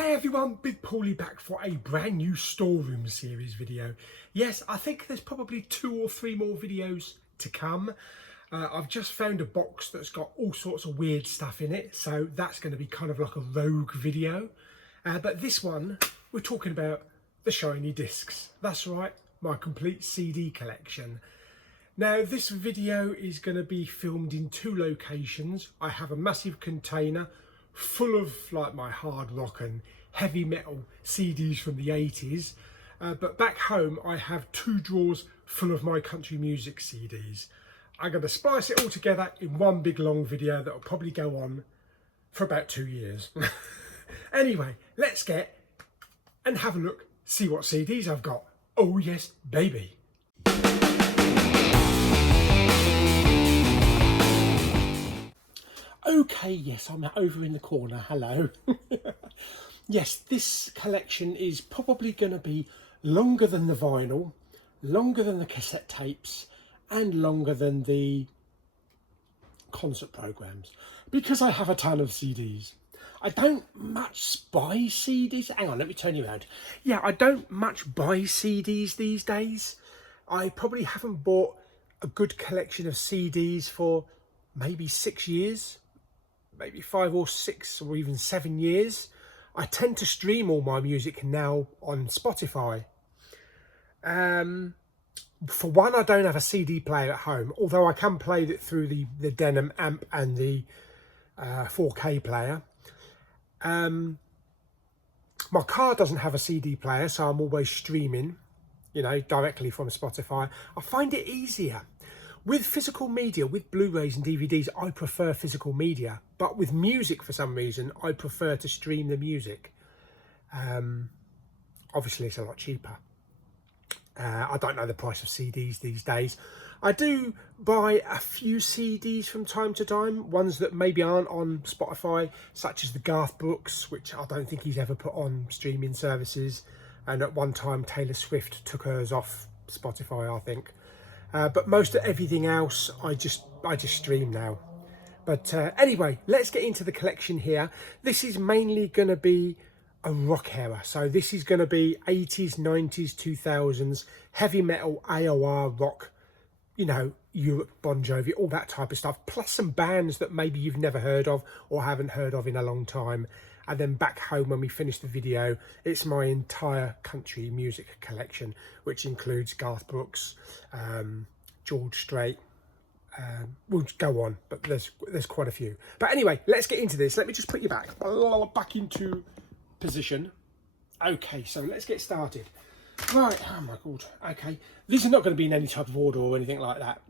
Hey everyone, Big Pauly back for a brand new Storeroom Series video. Yes, I think there's probably 2 or 3 more videos to come. I've just found a box that's got all sorts of weird stuff in it, so that's going to be kind of like a rogue video. But this one, we're talking about the shiny discs. That's right, my complete CD collection. Now this video is going to be filmed in 2 locations. I have a massive container full of like my hard rock and heavy metal CDs from the 80s, but back home I have 2 drawers full of my country music CDs. I'm going to splice it all together in one big long video that will probably go on for about 2 years. Anyway, let's get and have a look, see what CDs I've got. Oh yes, baby. Okay, yes, I'm over in the corner, hello. Yes, this collection is probably going to be longer than the vinyl, longer than the cassette tapes, and longer than the concert programs, because I have a ton of CDs. I don't much buy CDs. Hang on, let me turn you around. Yeah, I don't much buy CDs these days. I probably haven't bought a good collection of CDs for maybe 6 years. Maybe 5 or 6 or even 7 years. I tend to stream all my music now on Spotify. For one, I don't have a CD player at home, although I can play it through the Denon amp and the 4K player. My car doesn't have a CD player, so I'm always streaming, you know, directly from Spotify. I find it easier. With physical media, with Blu-rays and DVDs, I prefer physical media. But with music, for some reason, I prefer to stream the music. Obviously, it's a lot cheaper. I don't know the price of CDs these days. I do buy a few CDs from time to time, ones that maybe aren't on Spotify, such as the Garth Brooks, which I don't think he's ever put on streaming services. And at one time, Taylor Swift took hers off Spotify, I think. But most of everything else, I just stream now. But anyway, let's get into the collection here. This is mainly going to be a rock era. So this is going to be 80s, 90s, 2000s, heavy metal, AOR, rock, you know, Europe, Bon Jovi, all that type of stuff. Plus some bands that maybe you've never heard of or haven't heard of in a long time. And then back home, when we finish the video, it's my entire country music collection, which includes Garth Brooks, George Strait. We'll go on, but there's quite a few. But anyway, let's get into this. Let me just put you back into position. Okay, so let's get started. Right, oh my God. Okay, these are not going to be in any type of order or anything like that.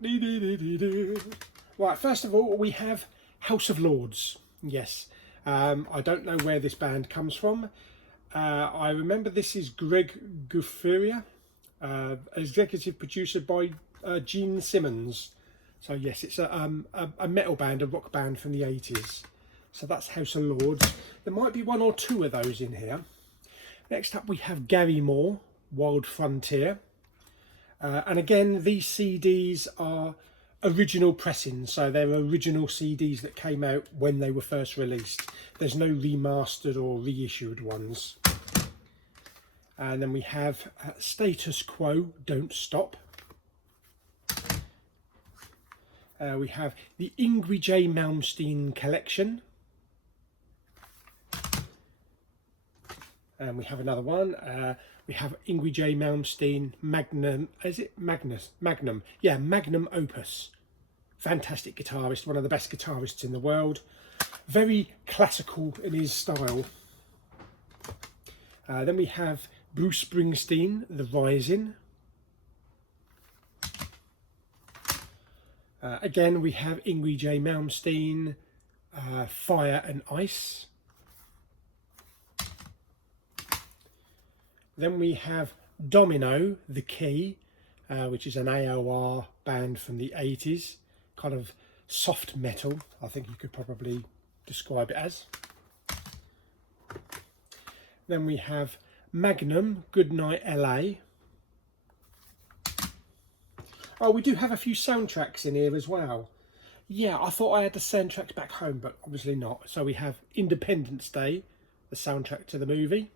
Right, first of all, we have House of Lords. Yes. I don't know where this band comes from. I remember this is Greg Guffuria, executive producer by Gene Simmons. So yes, it's a metal band, a rock band from the 80s. So that's House of Lords. There might be 1 or 2 of those in here. Next up we have Gary Moore, Wild Frontier. And again, these CDs are original pressings, so they're original CDs that came out when they were first released. There's no remastered or reissued ones. And then we have Status Quo, Don't Stop. We have the Yngwie J. Malmsteen Collection. And we have another one. We have Yngwie J. Malmsteen Magnum. Is it Magnus? Magnum. Yeah, Magnum Opus. Fantastic guitarist, one of the best guitarists in the world. Very classical in his style. Then we have Bruce Springsteen, The Rising. Again, we have Yngwie J. Malmsteen, Fire and Ice. Then we have Domino, The Key, which is an AOR band from the 80s. Kind of soft metal, I think you could probably describe it as. Then we have Magnum, Goodnight LA. Oh, we do have a few soundtracks in here as well. Yeah, I thought I had the soundtracks back home, but obviously not. So we have Independence Day, the soundtrack to the movie.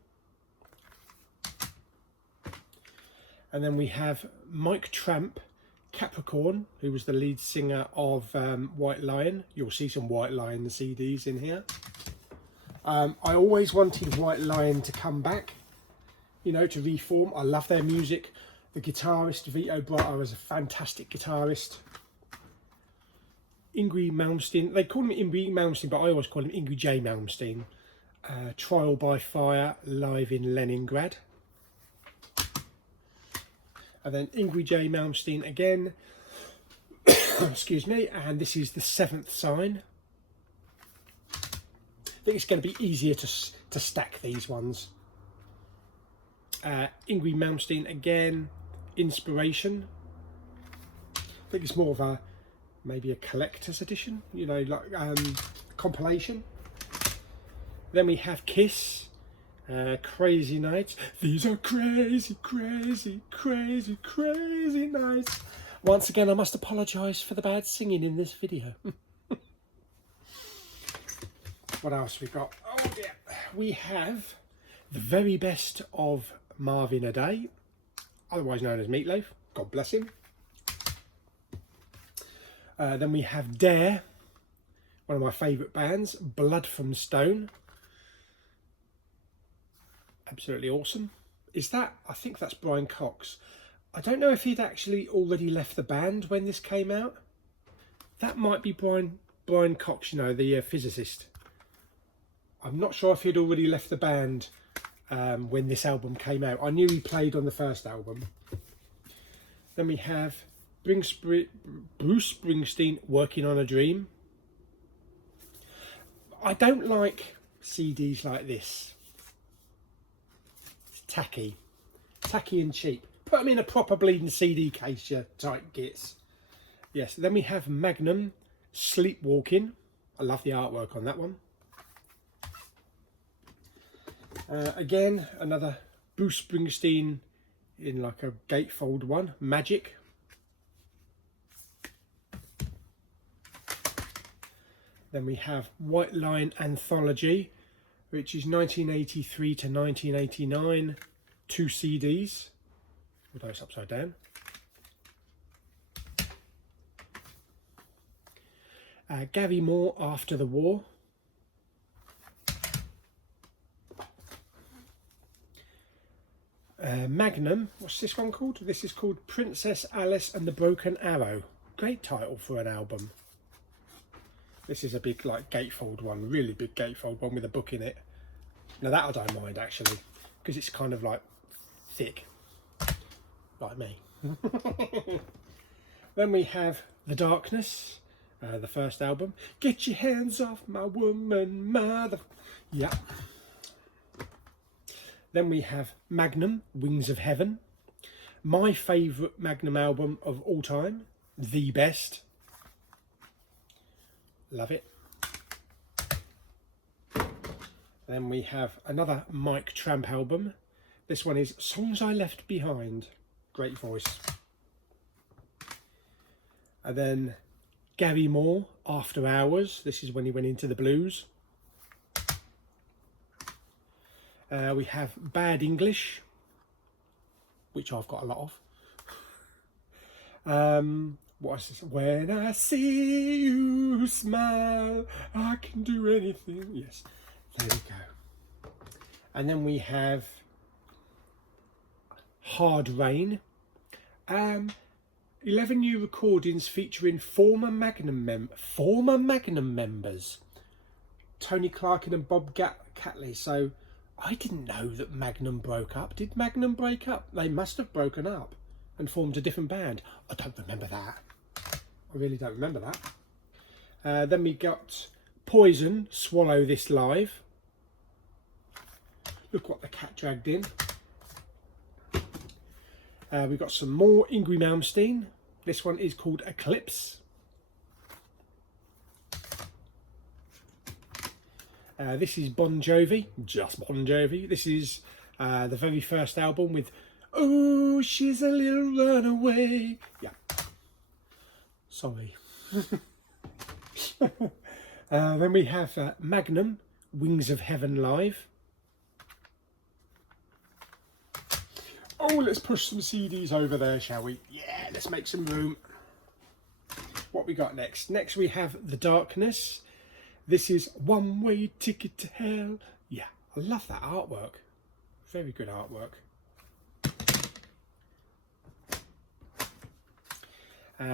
And then we have Mike Tramp Capricorn, who was the lead singer of White Lion. You'll see some White Lion CDs in here. I always wanted White Lion to come back, you know, to reform. I love their music. The guitarist, Vito Bratta, is a fantastic guitarist. Yngwie Malmsteen, they call him Yngwie Malmsteen, but I always call him Yngwie J. Malmsteen. Trial by Fire, live in Leningrad. And then Yngwie J. Malmsteen again. Excuse me. And this is The Seventh Sign. I think it's going to be easier to stack these ones. Yngwie Malmsteen again. Inspiration. I think it's more of a maybe a collector's edition, you know, like compilation. Then we have Kiss. Crazy Nights. These are crazy, crazy, crazy, crazy nights. Once again, I must apologise for the bad singing in this video. What else we got? Oh dear. We have the very best of Marvin Gaye, otherwise known as Meatloaf. God bless him. Then we have Dare, one of my favourite bands, Blood from Stone. Absolutely awesome. Is that, I think that's Brian Cox. I don't know if he'd actually already left the band when this came out. That might be Brian Cox, you know, the physicist. I'm not sure if he'd already left the band when this album came out. I knew he played on the first album. Then we have Bruce Springsteen, Working on a Dream. I don't like CDs like this. Tacky and cheap. Put them in a proper bleeding CD case, you tight gits. Yes, then we have Magnum, Sleepwalking. I love the artwork on that one. Again, another Bruce Springsteen in like a gatefold one, Magic. Then we have White Line Anthology, which is 1983 to 1989, 2 CDs. Although it's upside down. Gary Moore, After the War. Magnum, what's this one called? This is called Princess Alice and the Broken Arrow. Great title for an album. This is a big, like, gatefold one, really big gatefold one with a book in it. Now that I don't mind, actually, because it's kind of, like, thick, like me. Then we have The Darkness, the first album. Get your hands off my woman, mother... Yeah. Then we have Magnum, Wings of Heaven. My favourite Magnum album of all time. The best. Love it. Then we have another Mike Tramp album. This one is Songs I Left Behind. Great voice. And then Gary Moore, After Hours. This is when he went into the blues. We have Bad English, which I've got a lot of. What is this? When I see you smile, I can do anything. Yes, there we go. And then we have Hard Rain. 11 new recordings featuring former Magnum members, Tony Clarkin and Bob Catley. So I didn't know that Magnum broke up. Did Magnum break up? They must have broken up and formed a different band. I don't remember that. I really don't remember that. Then we got Poison, Swallow This Live. Look what the cat dragged in. We've got some more Yngwie Malmsteen. This one is called Eclipse. This is Bon Jovi, just Bon Jovi. This is the very first album with Oh, She's a Little Runaway. Yeah. Sorry. Then we have Magnum, Wings of Heaven Live. Oh, let's push some CDs over there, shall we? Yeah, let's make some room. What we got next? Next we have The Darkness. This is One Way Ticket to Hell. Yeah, I love that artwork. Very good artwork.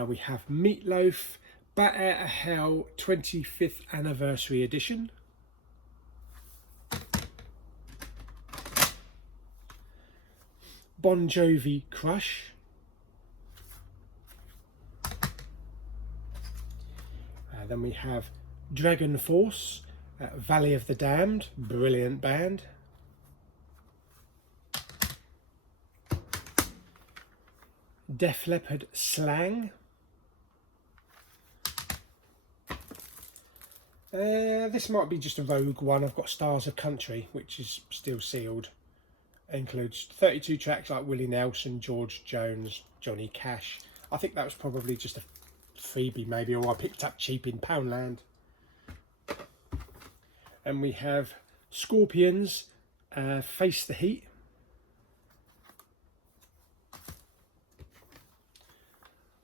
We have Meatloaf, Bat Out of Hell 25th Anniversary Edition. Bon Jovi, Crush. Then we have Dragon Force, Valley of the Damned, brilliant band. Def Leppard, Slang. This might be just a rogue one. I've got Stars of Country, which is still sealed. It includes 32 tracks like Willie Nelson, George Jones, Johnny Cash. I think that was probably just a freebie maybe, or I picked up cheap in Poundland. And we have Scorpions, Face the Heat.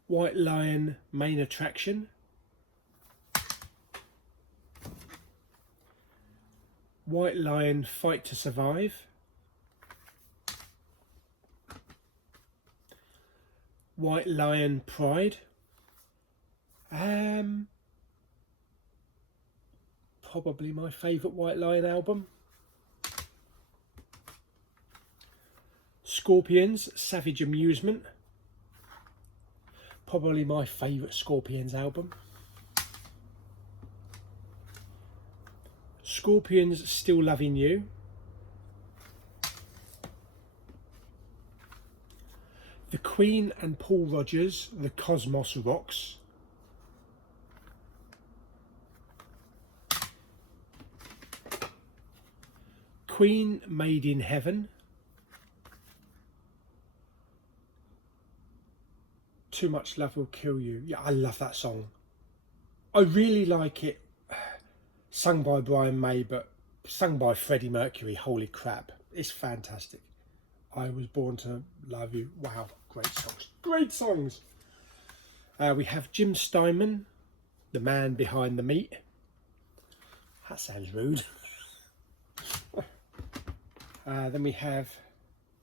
White Lion, Main Attraction. White Lion, Fight to Survive. White Lion, Pride. Probably my favourite White Lion album. Scorpions, Savage Amusement. Probably my favourite Scorpions album. Scorpions, Still Loving You. The Queen and Paul Rodgers, The Cosmos Rocks. Queen, Made in Heaven. Too Much Love Will Kill You. Yeah, I love that song. I really like it sung by Brian May, but sung by Freddie Mercury. Holy crap, it's fantastic. I Was Born to Love You. Wow, great songs. Great songs. We have Jim Steinman, The Man Behind the Meat. That sounds rude. Then we have,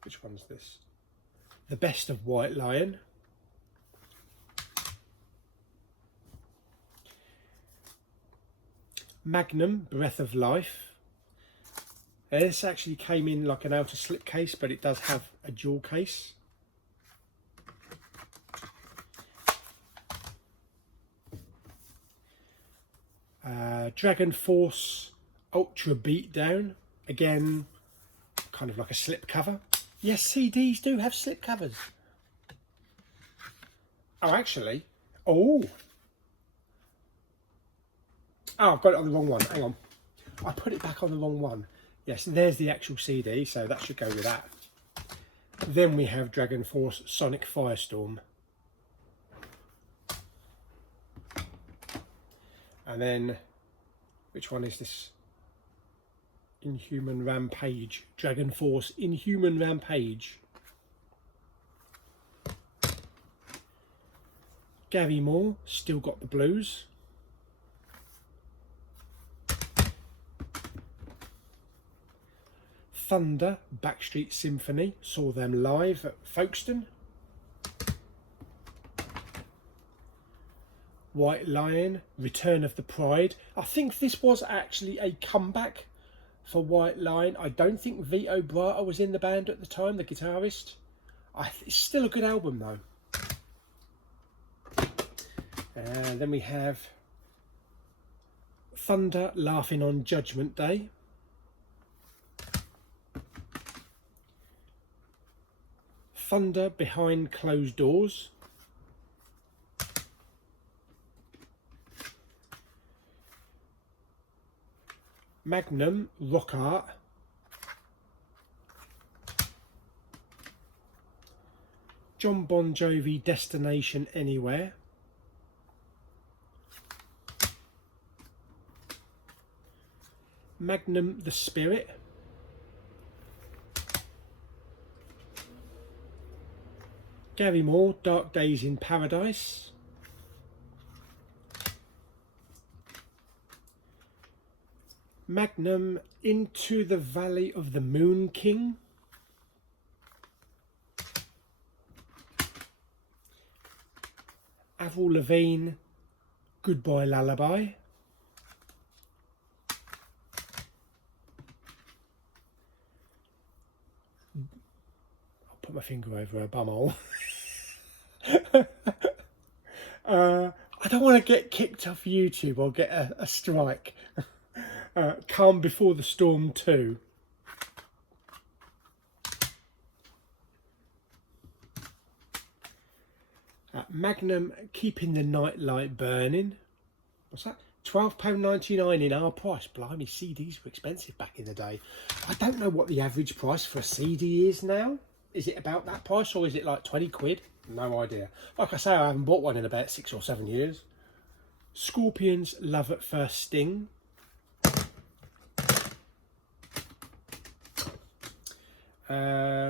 which one's this? The Best of White Lion. Magnum, Breath of Life. This actually came in like an outer slip case, but it does have a jewel case. Dragon Force, Ultra Beatdown. Again, kind of like a slip cover. Yes, CDs do have slip covers. Oh, actually, oh, I've got it on the wrong one. Hang on. I put it back on the wrong one. Yes, there's the actual CD, so that should go with that. Then we have Dragon Force Sonic Firestorm. And then, which one is this? Inhuman Rampage. Dragon Force Inhuman Rampage. Gary Moore, Still Got the Blues. Thunder, Backstreet Symphony. Saw them live at Folkestone. White Lion, Return of the Pride. I think this was actually a comeback for White Lion. I don't think Vito Bratta was in the band at the time, the guitarist. It's still a good album though. And then we have Thunder, Laughing on Judgment Day. Thunder, Behind Closed Doors. Magnum, Rock Art. John Bon Jovi, Destination Anywhere. Magnum, The Spirit. Gary Moore, Dark Days in Paradise. Magnum, Into the Valley of the Moon King. Avril Lavigne, Goodbye Lullaby. I'll put my finger over her bumhole. I don't want to get kicked off YouTube or get a strike. Calm Before the Storm 2. Magnum, Keeping the Night Light Burning. What's that? £12.99 in our price. Blimey, CDs were expensive back in the day. I don't know what the average price for a CD is now. Is it about that price, or is it like 20 quid? No idea. Like I say, I haven't bought one in about 6 or 7 years. Scorpions, Love at First Sting.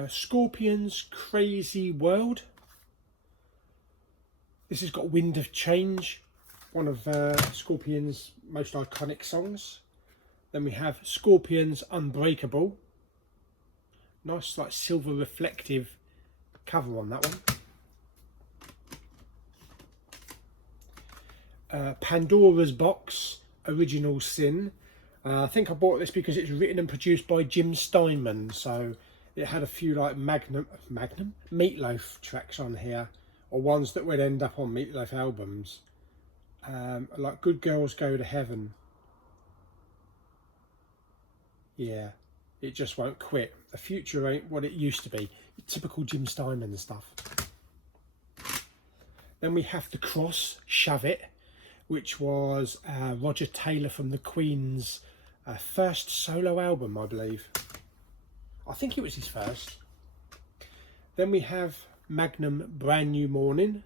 Scorpions, Crazy World. This has got Wind of Change, one of Scorpions' most iconic songs. Then we have Scorpions, Unbreakable. Nice, like, silver reflective cover on that one. Pandora's Box, Original Sin. I think I bought this because it's written and produced by Jim Steinman, so it had a few like Meatloaf tracks on here, or ones that would end up on Meatloaf albums, like Good Girls Go to Heaven. Yeah, It Just Won't Quit. The future ain't what it used to be. Typical Jim Steinman stuff. Then we have The Cross, Shove It, which was Roger Taylor from the Queen's first solo album, I believe. I think it was his first. Then we have Magnum, Brand New Morning.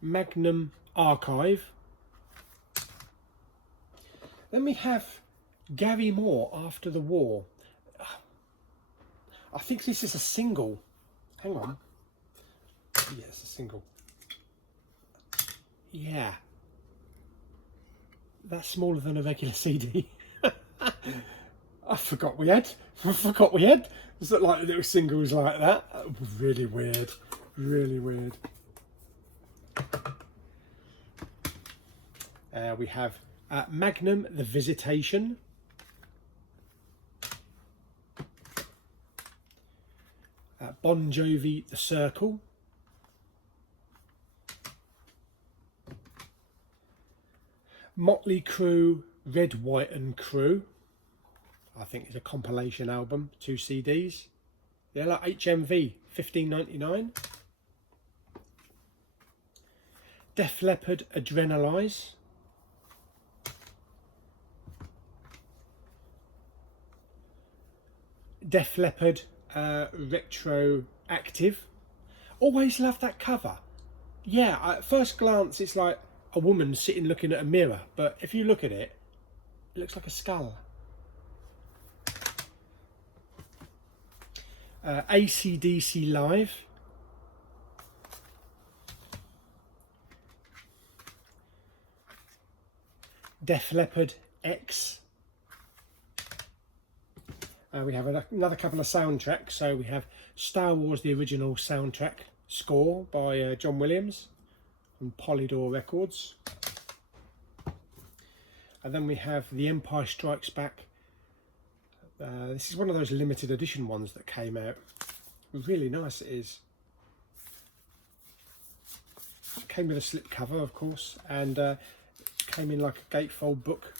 Magnum, Archive. Then we have Gary Moore, After the War. I think this is a single. Hang on. Yeah, it's a single. Yeah. That's smaller than a regular CD. I forgot we had. Is it like little singles like that? Really weird. Really weird. We have Magnum, The Visitation. Bon Jovi, The Circle. Motley Crue, Red, White and Crew. I think it's a compilation album, 2 CDs. Yeah, like HMV, $15.99. Def Leppard, Adrenalize. Def Leppard, Retroactive. Always love that cover. Yeah, at first glance it's like a woman sitting looking at a mirror, but if you look at it, it looks like a skull. AC/DC Live. Def Leppard, X. We have another couple of soundtracks. So we have Star Wars, the original soundtrack score by John Williams on Polydor Records. And then we have The Empire Strikes Back. This is one of those limited edition ones that came out. Really nice it is. It came with a slip cover, of course, and came in like a gatefold book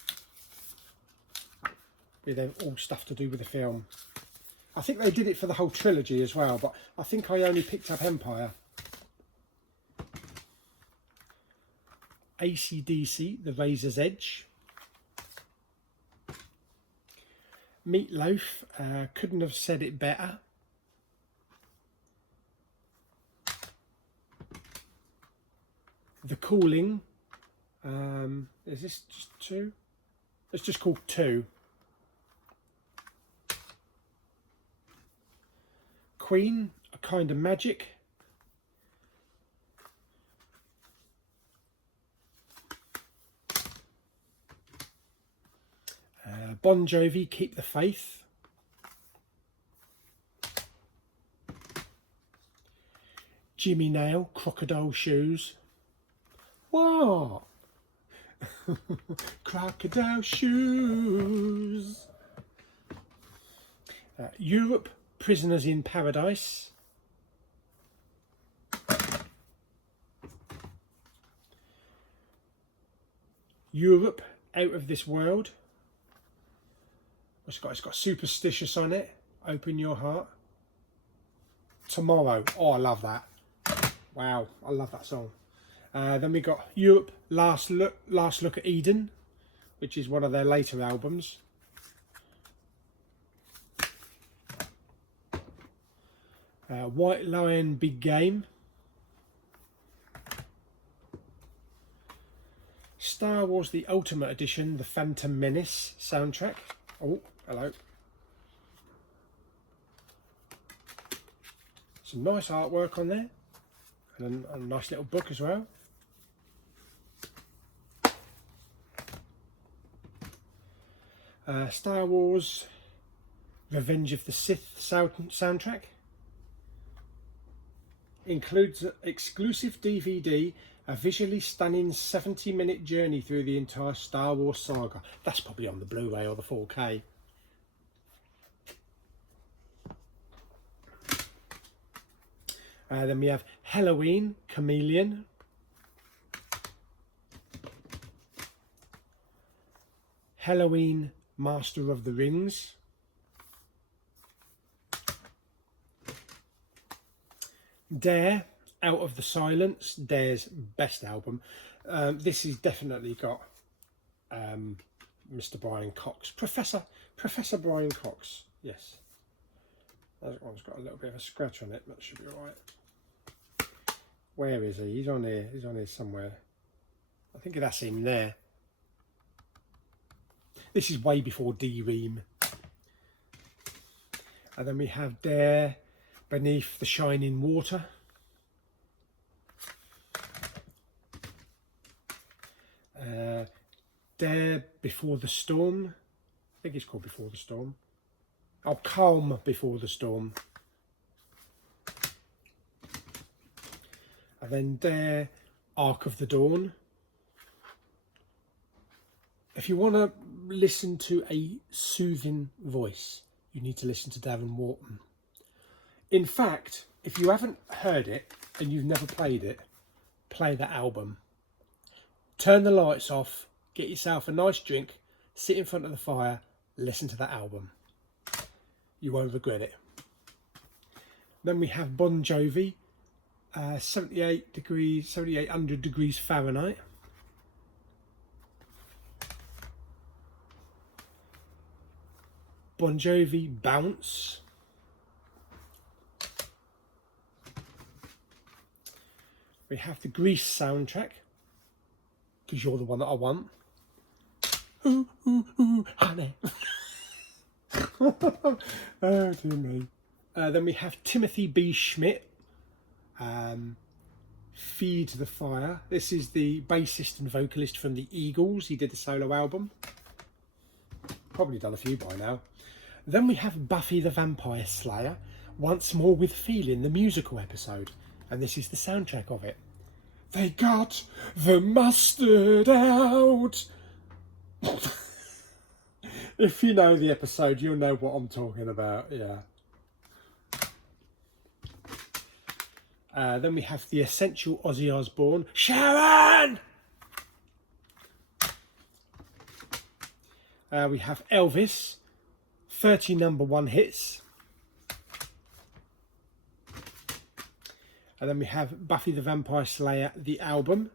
with all stuff to do with the film. I think they did it for the whole trilogy as well, but I think I only picked up Empire. AC/DC, The Razor's Edge. Meatloaf, Couldn't Have Said It Better. The Calling. Is this just 2? It's just called 2. Queen, A Kind of Magic. Bon Jovi, Keep the Faith. Jimmy Nail, Crocodile Shoes. What? Crocodile Shoes. Europe, Prisoners in Paradise. Europe, Out of This World. It's got Superstitious on it. Open Your Heart. Tomorrow. Oh, I love that. Wow, I love that song. Then we got Europe, Last Look at Eden, which is one of their later albums. White Lion, Big Game. Star Wars The Ultimate Edition, The Phantom Menace soundtrack. Oh, hello. Some nice artwork on there. And a nice little book as well. Star Wars Revenge of the Sith soundtrack. Includes an exclusive DVD, a visually stunning 70-minute journey through the entire Star Wars saga. That's probably on the Blu-ray or the 4K. Then we have Halloween, Chameleon. Halloween, Master of the Rings. Dare, Out of the Silence, Dare's best album. This has definitely got Mr. Brian Cox, Professor Brian Cox. Yes, that one's got a little bit of a scratch on it. That should be all right. Where is he? He's on here. He's on here somewhere. I think that's him there. This is way before D-Ream. And then we have Dare, Beneath the Shining Water. Dare, Before the Storm. I think it's called Before the Storm. Oh, Calm Before the Storm. And then Dare, Ark of the Dawn. If you want to listen to a soothing voice, you need to listen to Darren Wharton. In fact, if you haven't heard it and you've never played it, play that album. Turn the lights off, get yourself a nice drink, sit in front of the fire, listen to that album. You won't regret it. Then we have Bon Jovi, 7800 degrees Fahrenheit. Bon Jovi, Bounce. We have the Grease soundtrack, because you're the one that I want. Ooh, ooh, ooh, honey. Oh, dear me. Then we have Timothy B. Schmidt, Feed the Fire. This is the bassist and vocalist from the Eagles. He did a solo album. Probably done a few by now. Then we have Buffy the Vampire Slayer, Once More with Feeling, the musical episode. And this is the soundtrack of it. They got the mustard out. If you know the episode, you'll know what I'm talking about, yeah. Then we have the Essential Ozzy Osbourne, Sharon! We have Elvis, 30 #1 hits. And then we have Buffy the Vampire Slayer, the album.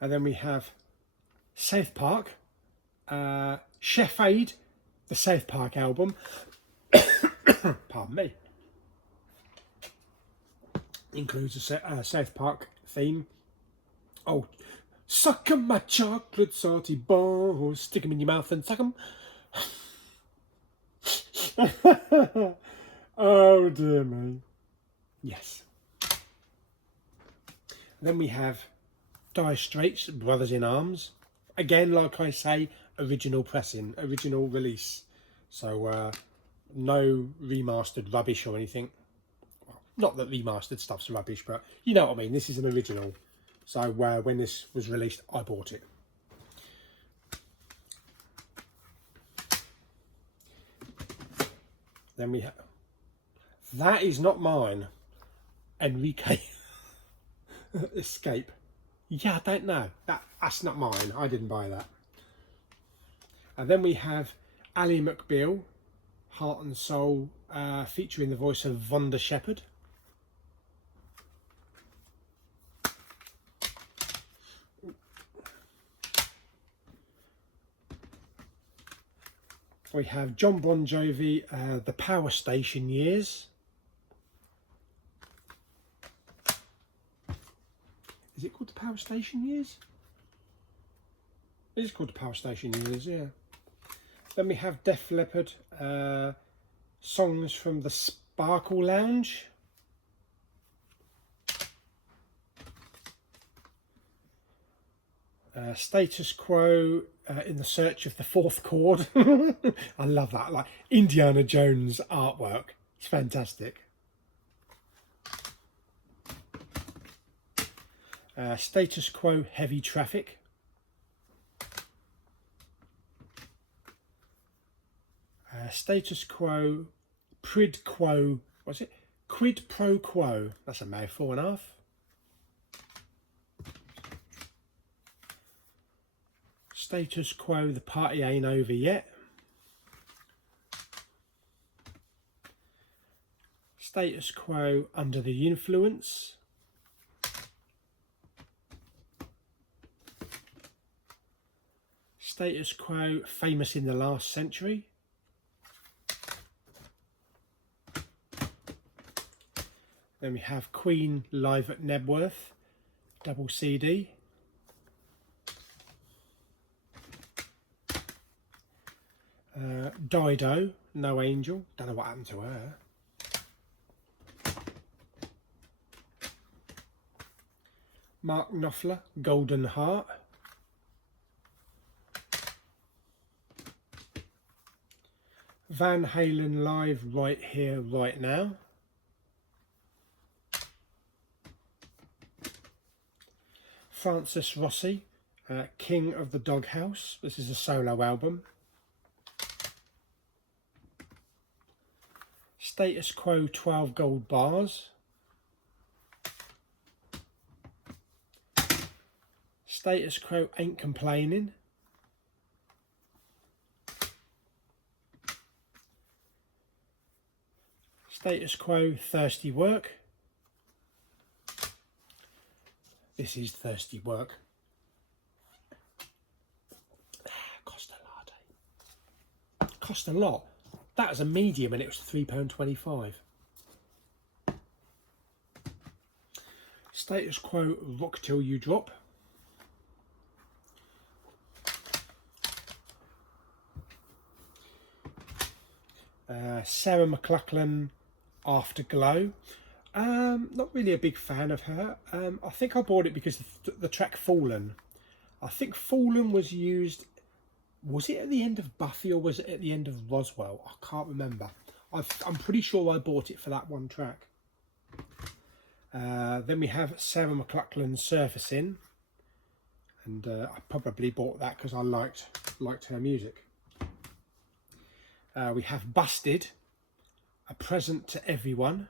And then we have South Park, Chef Aid, the South Park album. Pardon me. Includes a South Park theme. Oh, Suck 'em, my chocolate salty balls. Stick 'em in your mouth and suck 'em. Oh dear me. Yes. Then we have Dire Straits, Brothers in Arms. Again, like I say, original pressing, original release. So no remastered rubbish or anything. Well, not that remastered stuff's rubbish, but you know what I mean. This is an original. So when this was released, I bought it. Then we have... That is not mine. Enrique Escape. Yeah, I don't know. That's not mine. I didn't buy that. And then we have Ally McBeal, Heart and Soul, featuring the voice of Vonda Shepherd. We have John Bon Jovi, The Power Station Years. Is it called The Power Station Years? It is called The Power Station Years, yeah. Then we have Def Leppard, Songs from the Sparkle Lounge. Status Quo, In the Search of the Fourth Chord. I love that, like Indiana Jones artwork. It's fantastic. Status Quo, Heavy Traffic. Status Quo, Prid Quo, what's it? Quid Pro Quo. That's a mouthful and a half. Status Quo, The Party Ain't Over Yet. Status Quo, Under the Influence. Status Quo, Famous in the Last Century. Then we have Queen Live at Nebworth, double CD. Dido, No Angel. Don't know what happened to her. Mark Knopfler, Golden Heart. Van Halen Live, Right Here, Right Now. Francis Rossi, King of the Doghouse. This is a solo album. Status Quo, 12 Gold Bars. Status Quo, Ain't Complaining. Status Quo, Thirsty Work. This is Thirsty Work. Cost a latte. Cost a lot. That was a medium and it was £3.25. Status Quo, Rock Till You Drop. Sarah McLachlan, Afterglow. Not really a big fan of her. I think I bought it because of the track Fallen. I think Fallen was used, was it at the end of Buffy or was it at the end of Roswell? I can't remember. I'm pretty sure I bought it for that one track. Then we have Sarah McLachlan, Surfacing. And I probably bought that because I liked her music. We have Busted, A Present to Everyone.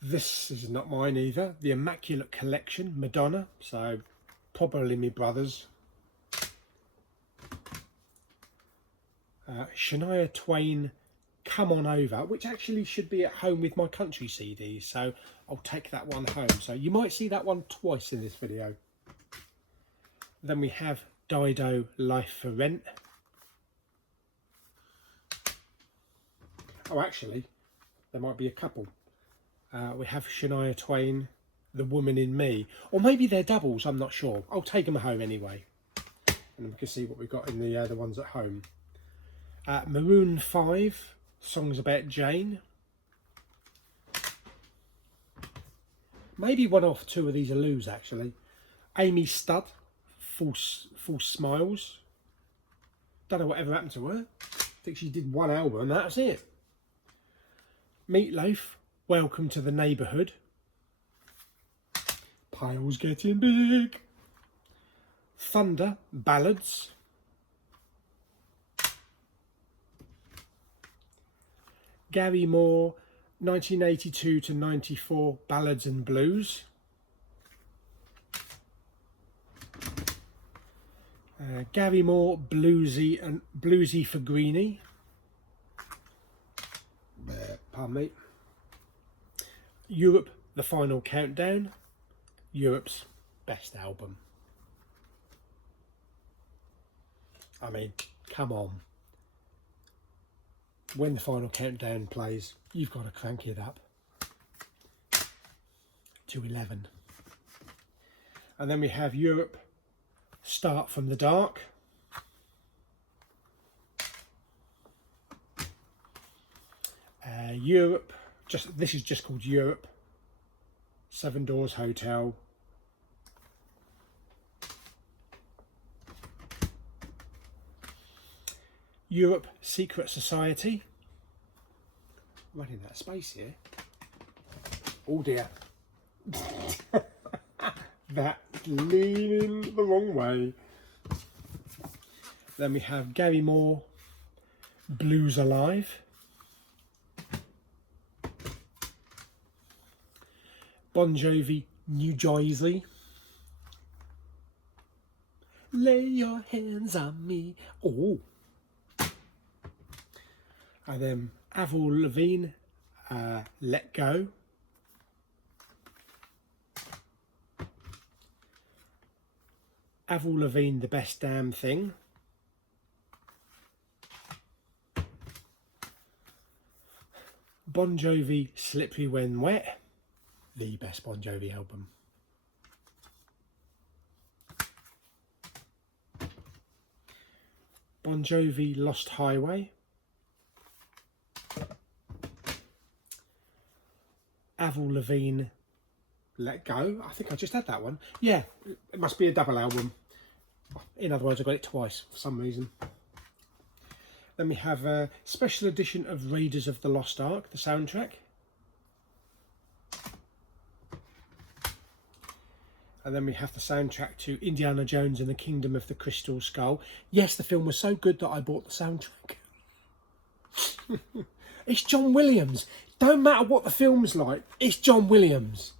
This is not mine either. The Immaculate Collection, Madonna. So probably my brother's. Shania Twain, Come On Over, which actually should be at home with my country CDs. So I'll take that one home. So you might see that one twice in this video. Then we have Dido, Life for Rent. Oh, actually, there might be a couple. We have Shania Twain, The Woman in Me. Or maybe they're doubles, I'm not sure. I'll take them home anyway. And we can see what we've got in the ones at home. Maroon 5, Songs About Jane. Maybe one off two of these are loose, actually. Amy Studd, False Smiles. Don't know whatever happened to her. I think she did one album and that's it. Meatloaf, Welcome to the Neighbourhood. Pile's Getting Big. Thunder, Ballads. Gary Moore, 1982 to 94, Ballads and Blues. Gary Moore, Bluesy for Greenie. Pardon me. Europe, The Final Countdown. Europe's best album. I mean, come on. When The Final Countdown plays, you've got to crank it up to 11. And then we have Europe, Start from the Dark. Europe, this is just called Europe. Seven Doors Hotel. Europe, Secret Society. Running out of space here. Oh dear. That's leaning the wrong way. Then we have Gary Moore, Blues Alive. Bon Jovi, New Jersey. Lay your hands on me. Oh. And then Avril Lavigne, Let Go. Avril Lavigne, The Best Damn Thing. Bon Jovi, Slippery When Wet. The best Bon Jovi album. Bon Jovi, Lost Highway. Avril Lavigne, Let Go. I think I just had that one. Yeah, it must be a double album. In other words, I got it twice for some reason. Then we have a special edition of Raiders of the Lost Ark, the soundtrack. And then we have the soundtrack to Indiana Jones and the Kingdom of the Crystal Skull. Yes, the film was so good that I bought the soundtrack. It's John Williams. Don't matter what the film's like, it's John Williams.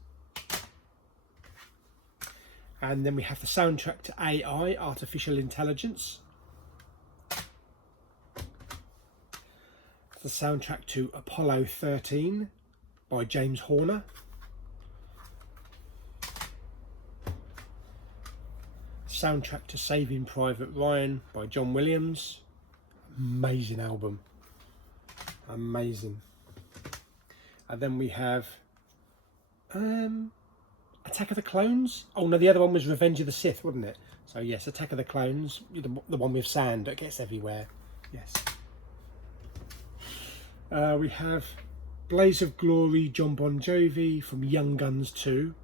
And then we have the soundtrack to AI, Artificial Intelligence. The soundtrack to Apollo 13 by James Horner. Soundtrack to Saving Private Ryan by John Williams. Amazing album. Amazing. And then we have Attack of the Clones. Oh no, the other one was Revenge of the Sith, wasn't it? So yes, Attack of the Clones, the one with sand that gets everywhere. Yes. We have Blaze of Glory, John Bon Jovi from Young Guns 2.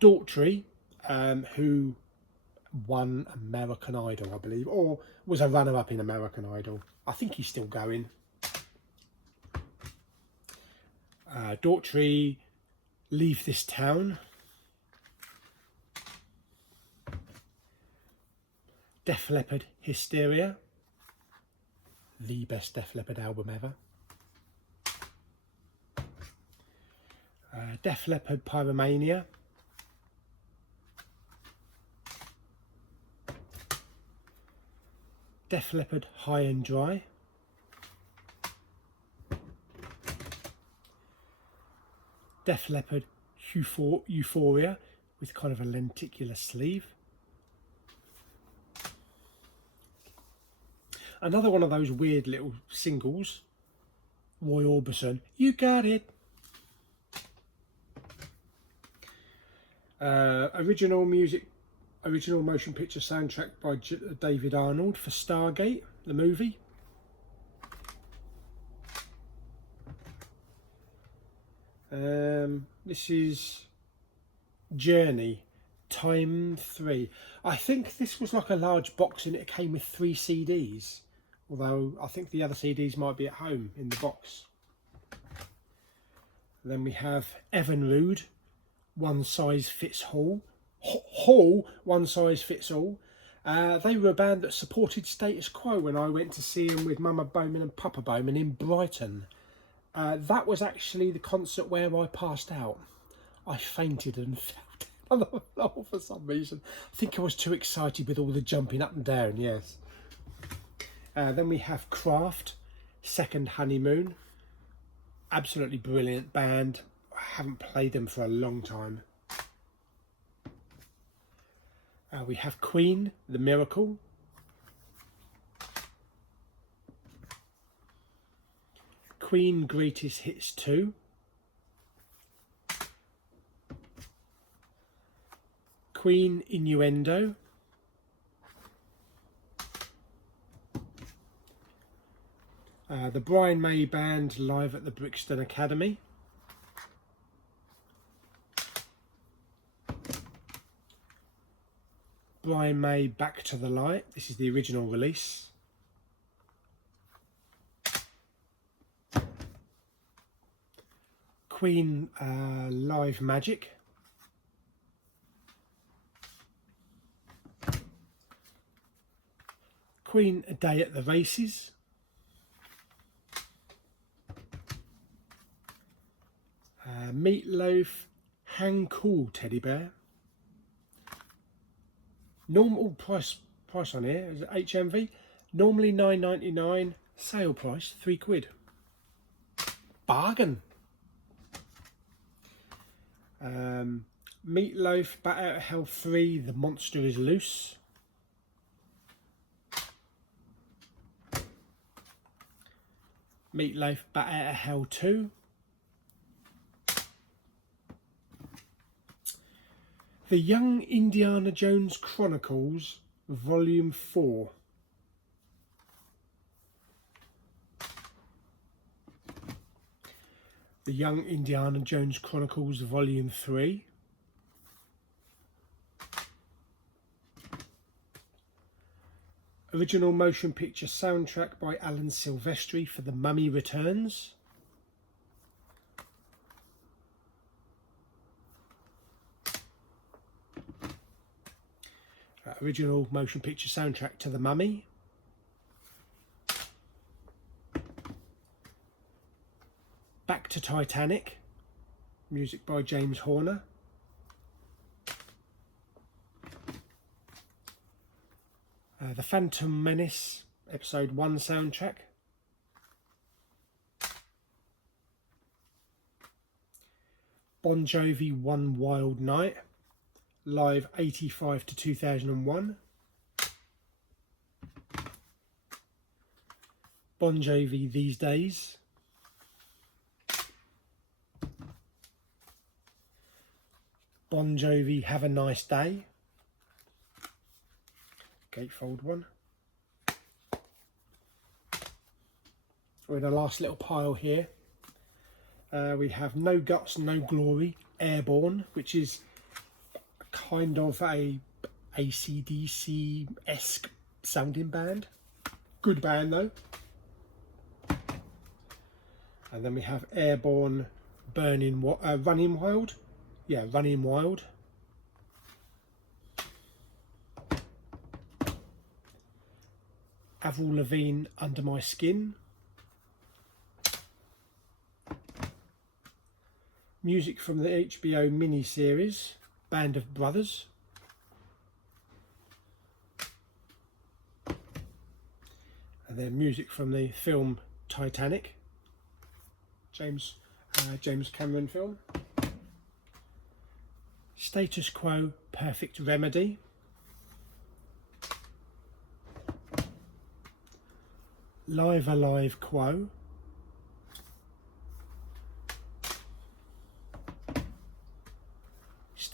Daughtry, who won American Idol, I believe, or was a runner-up in American Idol. I think he's still going. Daughtry, Leave This Town. Def Leppard, Hysteria. The best Def Leppard album ever. Def Leppard, Pyromania. Def Leppard, High and Dry. Def Leppard, Euphoria, with kind of a lenticular sleeve. Another one of those weird little singles. Roy Orbison, you got it. Original motion picture soundtrack by David Arnold for Stargate, the movie. This is Journey, Time 3. I think this was like a large box and it came with 3 CDs. Although I think the other CDs might be at home in the box. And then we have Evinrude, One Size Fits All. One Size Fits All. They were a band that supported Status Quo when I went to see them with Mama Bowman and Papa Bowman in Brighton. That was actually the concert where I passed out. I fainted and fell down on the floor for some reason. I think I was too excited with all the jumping up and down, yes. Then we have Craft, Second Honeymoon. Absolutely brilliant band. I haven't played them for a long time. We have Queen, The Miracle. Queen Greatest Hits 2. Queen Innuendo. The Brian May Band live at the Brixton Academy. Brian May Back to the Light. This is the original release. Queen Live Magic. Queen A Day at the Races. Meatloaf Hang Cool Teddy Bear. Normal price on here is HMV. Normally £9.99. Sale price £3. Bargain. Meatloaf Bat Out of Hell 3. The Monster is Loose. Meatloaf Bat Out of Hell 2. The Young Indiana Jones Chronicles, Volume 4. The Young Indiana Jones Chronicles, Volume 3. Original motion picture soundtrack by Alan Silvestri for The Mummy Returns. Original motion picture soundtrack to The Mummy. Back to Titanic. Music by James Horner. The Phantom Menace Episode 1 soundtrack. Bon Jovi One Wild Night. Live 85 to 2001. Bon Jovi These Days. Bon Jovi Have a Nice Day. Gatefold one. We're in the last little pile here. We have No Guts, No Glory, Airborne, which is kind of a AC/DC-esque sounding band. Good band though. And then we have Airborne, Running Wild. Yeah, Running Wild. Avril Lavigne, Under My Skin. Music from the HBO miniseries Band of Brothers. And then music from the film Titanic, James Cameron film. Status Quo, Perfect Remedy. Live Alive Quo.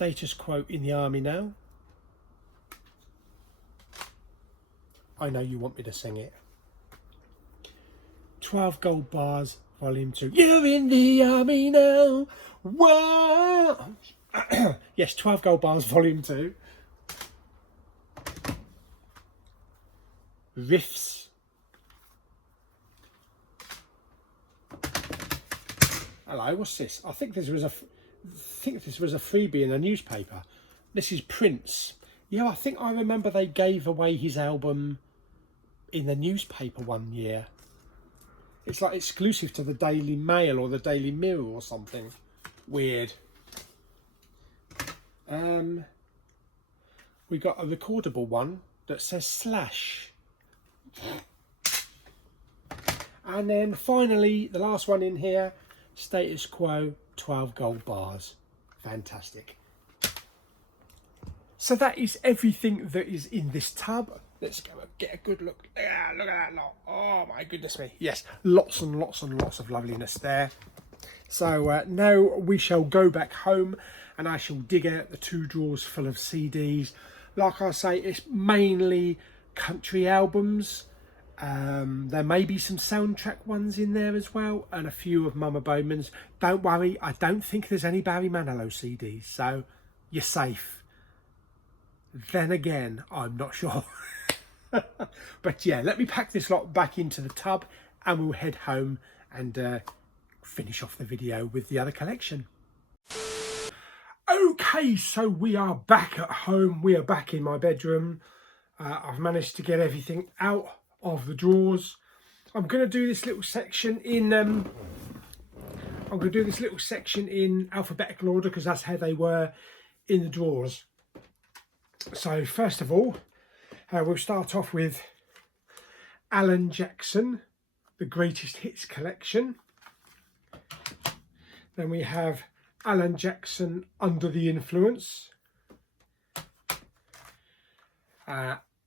Status Quo in the Army Now. I know you want me to sing it. 12 Gold Bars, Volume 2. You're in the Army now. Whoa! Yes, 12 Gold Bars, Volume 2. Riffs. Hello, what's this? I think this was a freebie in a newspaper. This is Prince. Yeah, I think I remember they gave away his album in the newspaper one year. It's like exclusive to the Daily Mail or the Daily Mirror or something. Weird. We got a recordable one that says Slash. And then finally, the last one in here, Status Quo, 12 Gold Bars. Fantastic. So that is everything that is in this tub. Let's go and get a good look. Yeah, look at that lot. Oh my goodness me. Yes, lots and lots and lots of loveliness there. So now we shall go back home and I shall dig out the 2 drawers full of CDs. Like I say, it's mainly country albums. There may be some soundtrack ones in there as well, and a few of Mama Bowman's. Don't worry, I don't think there's any Barry Manilow CDs, so you're safe. Then again, I'm not sure. But yeah, let me pack this lot back into the tub and we'll head home and finish off the video with the other collection. Okay, so we are back at home. We are back in my bedroom. I've managed to get everything out of the drawers. I'm going to do this little section in alphabetical order because that's how they were in the drawers. So first of all, we'll start off with Alan Jackson, the Greatest Hits collection. Then we have Alan Jackson, Under the Influence.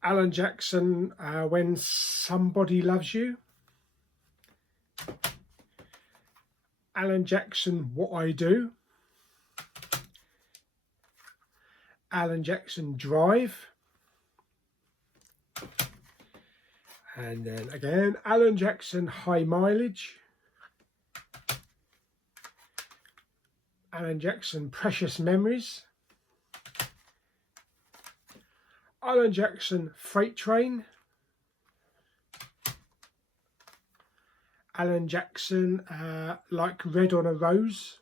Alan Jackson, When Somebody Loves You. Alan Jackson, What I Do. Alan Jackson, Drive. And then again, Alan Jackson, High Mileage. Alan Jackson, Precious Memories. Alan Jackson, Freight Train. Alan Jackson, Like Red on a Rose.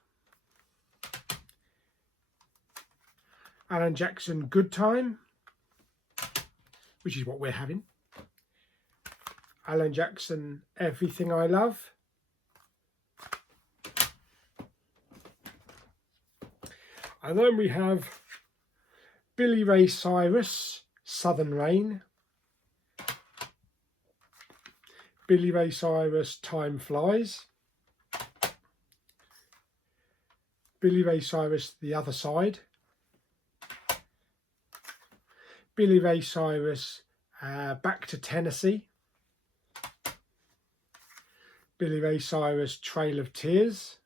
Alan Jackson, Good Time, which is what we're having. Alan Jackson, Everything I Love. And then we have Billy Ray Cyrus, Southern Rain. Billy Ray Cyrus, Time Flies. Billy Ray Cyrus, The Other Side. Billy Ray Cyrus, Back to Tennessee. Billy Ray Cyrus, Trail of Tears.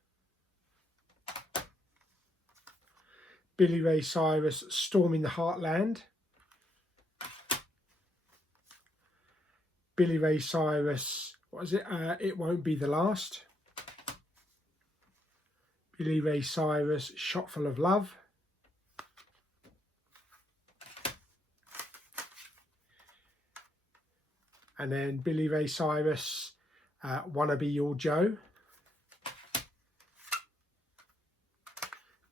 Billy Ray Cyrus, Storming the Heartland. Billy Ray Cyrus, what is it? It Won't Be the Last. Billy Ray Cyrus, Shot Full of Love. And then Billy Ray Cyrus, Wanna Be Your Joe.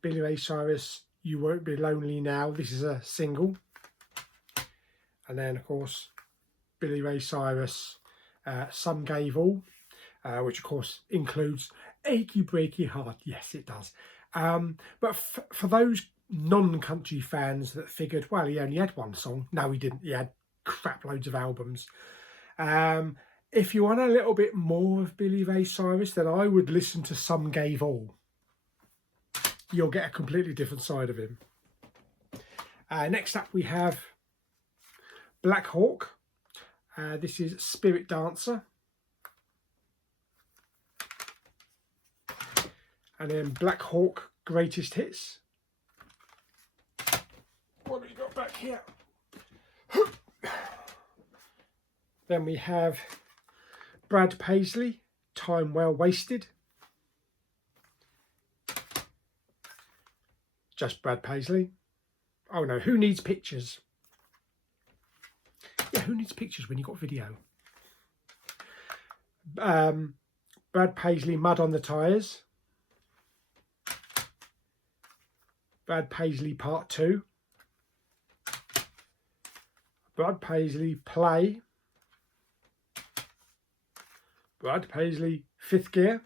Billy Ray Cyrus, You Won't Be Lonely Now. This is a single. And then, of course, Billy Ray Cyrus, Some Gave All, which, of course, includes Achy Breaky Heart. Yes, it does. But for those non-country fans that figured, well, he only had one song. No, he didn't. He had crap loads of albums. If you want a little bit more of Billy Ray Cyrus, then I would listen to Some Gave All. You'll get a completely different side of him. Next up we have Black Hawk. This is Spirit Dancer. And then Black Hawk, Greatest Hits. back here. Then we have Brad Paisley, Time Well Wasted. Just Brad Paisley. Oh no, Who Needs Pictures? Yeah, who needs pictures when you've got video? Brad Paisley, Mud on the Tyres. Brad Paisley Part 2. Brad Paisley Play. Brad Paisley Fifth Gear.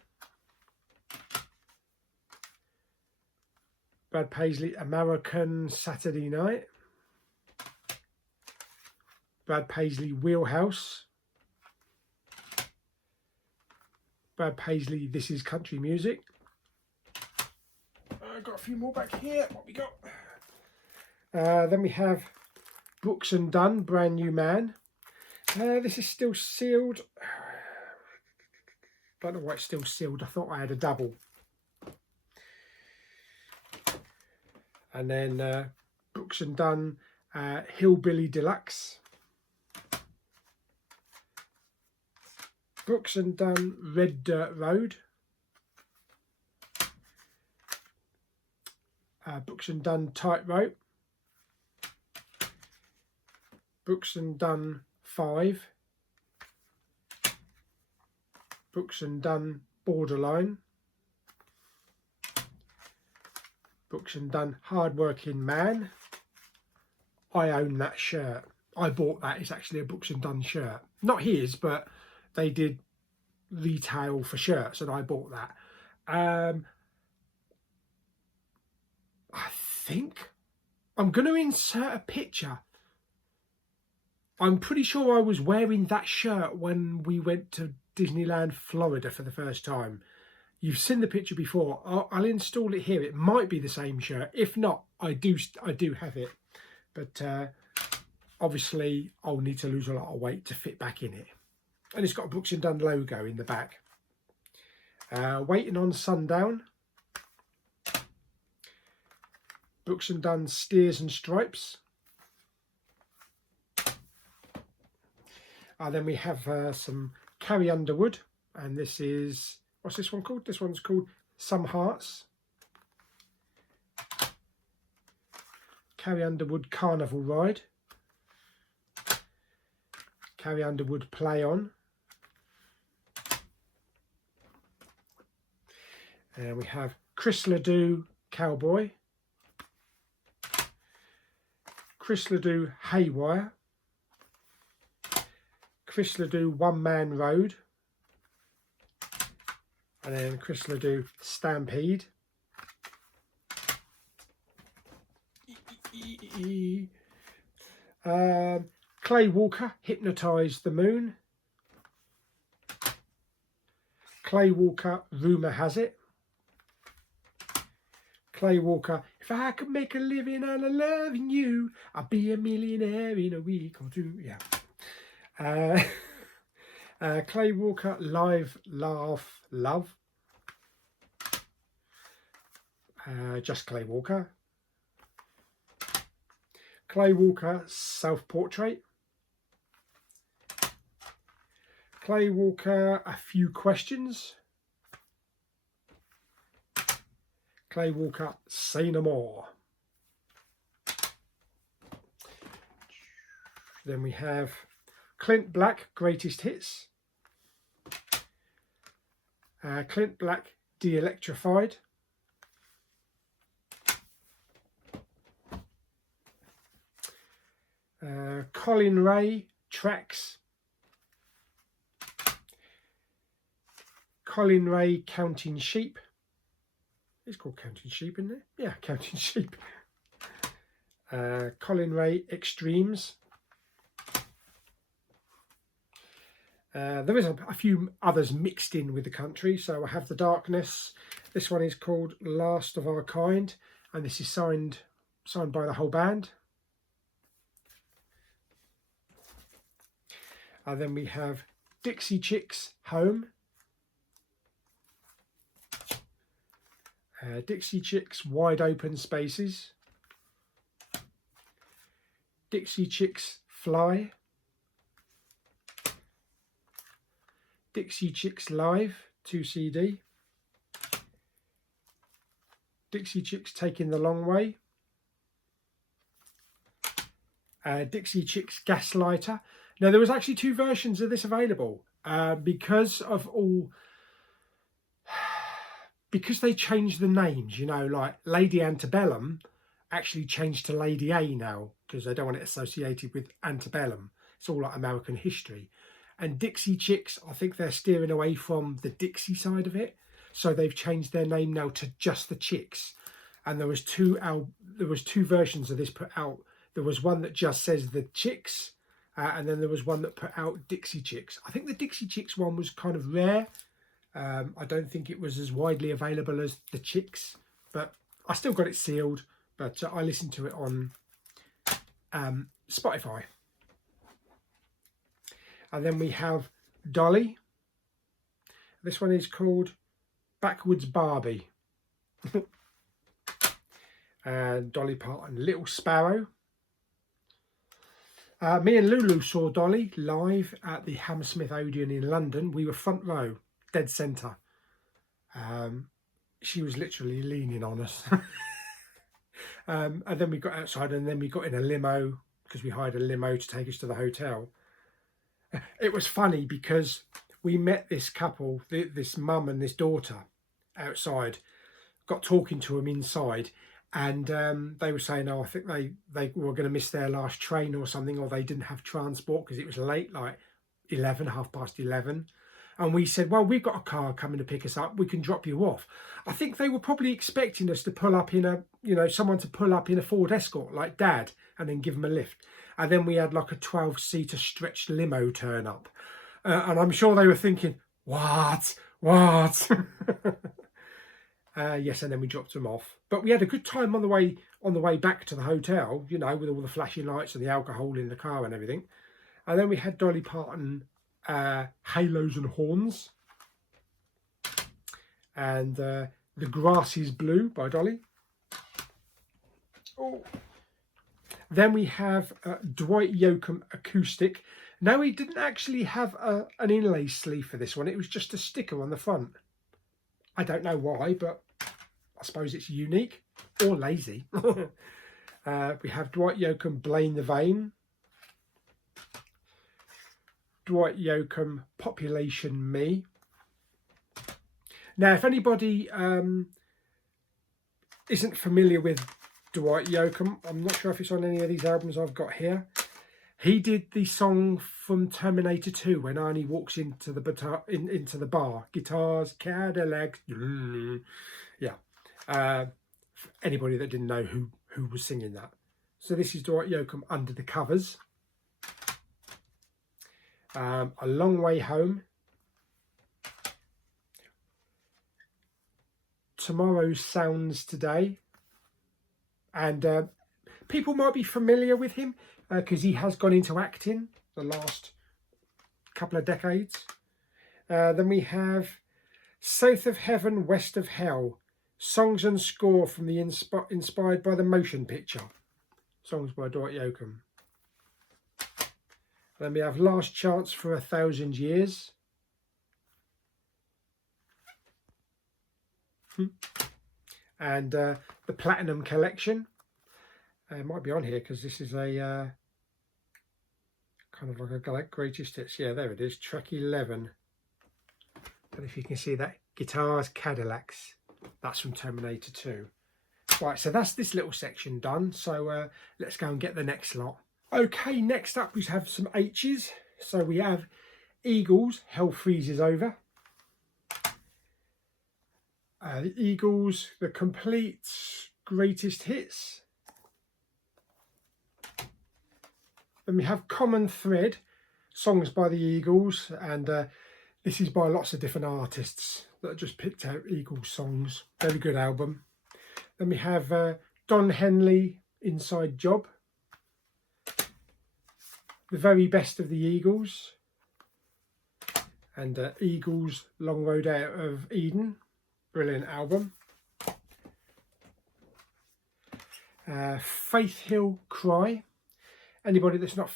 Brad Paisley American Saturday Night. Brad Paisley Wheelhouse. Brad Paisley This Is Country Music. I've got a few more back here. What we got? Then we have Brooks and Dunn, Brand New Man. This is still sealed. Don't know why it's still sealed. I thought I had a double. And then Brooks and Dunn, Hillbilly Deluxe. Brooks and Dunn, Red Dirt Road. Brooks and Dunn, Tightrope. Brooks and Dunn 5. Brooks and Dunn, Borderline. Brooks and Dunn, Hardworking Man. I own that shirt. I bought that. It's actually a Brooks and Dunn shirt. Not his, but they did retail for shirts and I bought that. I think I'm going to insert a picture. I'm pretty sure I was wearing that shirt when we went to Disneyland, Florida for the first time. You've seen the picture before. I'll install it here. It might be the same shirt. If not, I do have it. But obviously, I'll need to lose a lot of weight to fit back in it. And it's got a Brooks and Dunn logo in the back. Waiting on Sundown. Brooks and Dunn Steers and Stripes. Then we have some Carrie Underwood. And this is, what's this one called? This one's called Some Hearts. Carrie Underwood Carnival Ride. Carrie Underwood Play On. And we have Chris Ledoux Cowboy. Chris Ledoux Haywire. Chris Ledoux One Man Road. And then Chris Ledoux Stampede. Clay Walker Hypnotise the Moon. Clay Walker Rumour Has It. Clay Walker, if I could make a living out of loving you, I'd be a millionaire in a week or two. Yeah. Clay Walker Live, Laugh, Love. Just Clay Walker. Clay Walker Self-Portrait. Clay Walker A Few Questions. Clay Walker Say No More. Then we have Clint Black Greatest Hits. Clint Black De-Electrified. Colin Ray Tracks. Colin Ray Counting Sheep. It's called Counting Sheep, isn't it? Yeah, Counting Sheep. Colin Ray Extremes. There is a few others mixed in with the country. So I have The Darkness. This one is called Last of Our Kind, and this is signed by the whole band. Then we have Dixie Chicks Home. Dixie Chicks Wide Open Spaces. Dixie Chicks Fly, Dixie Chicks Live 2 CD, Dixie Chicks Taking the Long Way, Dixie Chicks Gaslighter. Now there was actually 2 versions of this available because they changed the names, you know, like Lady Antebellum actually changed to Lady A now because they don't want it associated with Antebellum. It's all like American history. And Dixie Chicks, I think they're steering away from the Dixie side of it, so they've changed their name now to just the Chicks. And there was two versions of this put out. There was one that just says the Chicks, and then there was one that put out Dixie Chicks. I think the Dixie Chicks one was kind of rare. I don't think it was as widely available as the Chicks, but I still got it sealed. But I listened to it on Spotify. And then we have Dolly. This one is called Backwards Barbie. And Dolly Parton, Little Sparrow. Me and Lulu saw Dolly live at the Hammersmith Odeon in London. We were front row, dead centre. She was literally leaning on us. And then we got outside, and then we got in a limo because we hired a limo to take us to the hotel. It was funny because we met this couple, this mum and this daughter, outside, got talking to them inside, and they were saying, oh, I think they were going to miss their last train or something, or they didn't have transport because it was late, like 11:30. And we said, well, we've got a car coming to pick us up. We can drop you off. I think they were probably expecting us to pull up in a, you know, someone to pull up in a Ford Escort like Dad and then give them a lift. And then we had like a 12-seater stretched limo turn up. And I'm sure they were thinking, what? Yes, and then we dropped them off. But we had a good time on the way back to the hotel, you know, with all the flashing lights and the alcohol in the car and everything. And then we had Dolly Parton, Halos and Horns, and The Grass is Blue by Dolly. Oh. Then we have Dwight Yoakam Acoustic. Now, he didn't actually have an inlay sleeve for this one. It was just a sticker on the front. I don't know why, but I suppose it's unique or lazy. We have Dwight Yoakam, Blame the Vein. Dwight Yoakam, Population Me. Now, if anybody isn't familiar with Dwight Yoakam, I'm not sure if it's on any of these albums I've got here. He did the song from Terminator 2 when Arnie walks into the bar. Guitars, Cadillacs. Yeah. Anybody that didn't know who was singing that. So this is Dwight Yoakam, Under the Covers. A Long Way Home. Tomorrow Sounds Today. And people might be familiar with him because he has gone into acting the last couple of decades. Then we have South of Heaven, West of Hell. Songs and score from the inspired by the motion picture. Songs by Dwight Yoakam. Then we have Last Chance for 1,000 Years. And the Platinum Collection. It might be on here because this is a kind of like a greatest hits. Yeah, there it is, track 11. I don't know if you can see that. Guitars, Cadillacs. That's from Terminator 2. Right, so that's this little section done. So let's go and get the next lot. Okay, next up we have some H's. So we have Eagles, Hell Freezes Over. The Eagles, The Complete Greatest Hits. Then we have Common Thread, songs by the Eagles, and this is by lots of different artists that just picked out Eagles songs. Very good album. Then we have Don Henley, Inside Job. The Very Best of the Eagles. And Eagles, Long Road Out of Eden. Brilliant album. Faith Hill Cry. Anybody that's not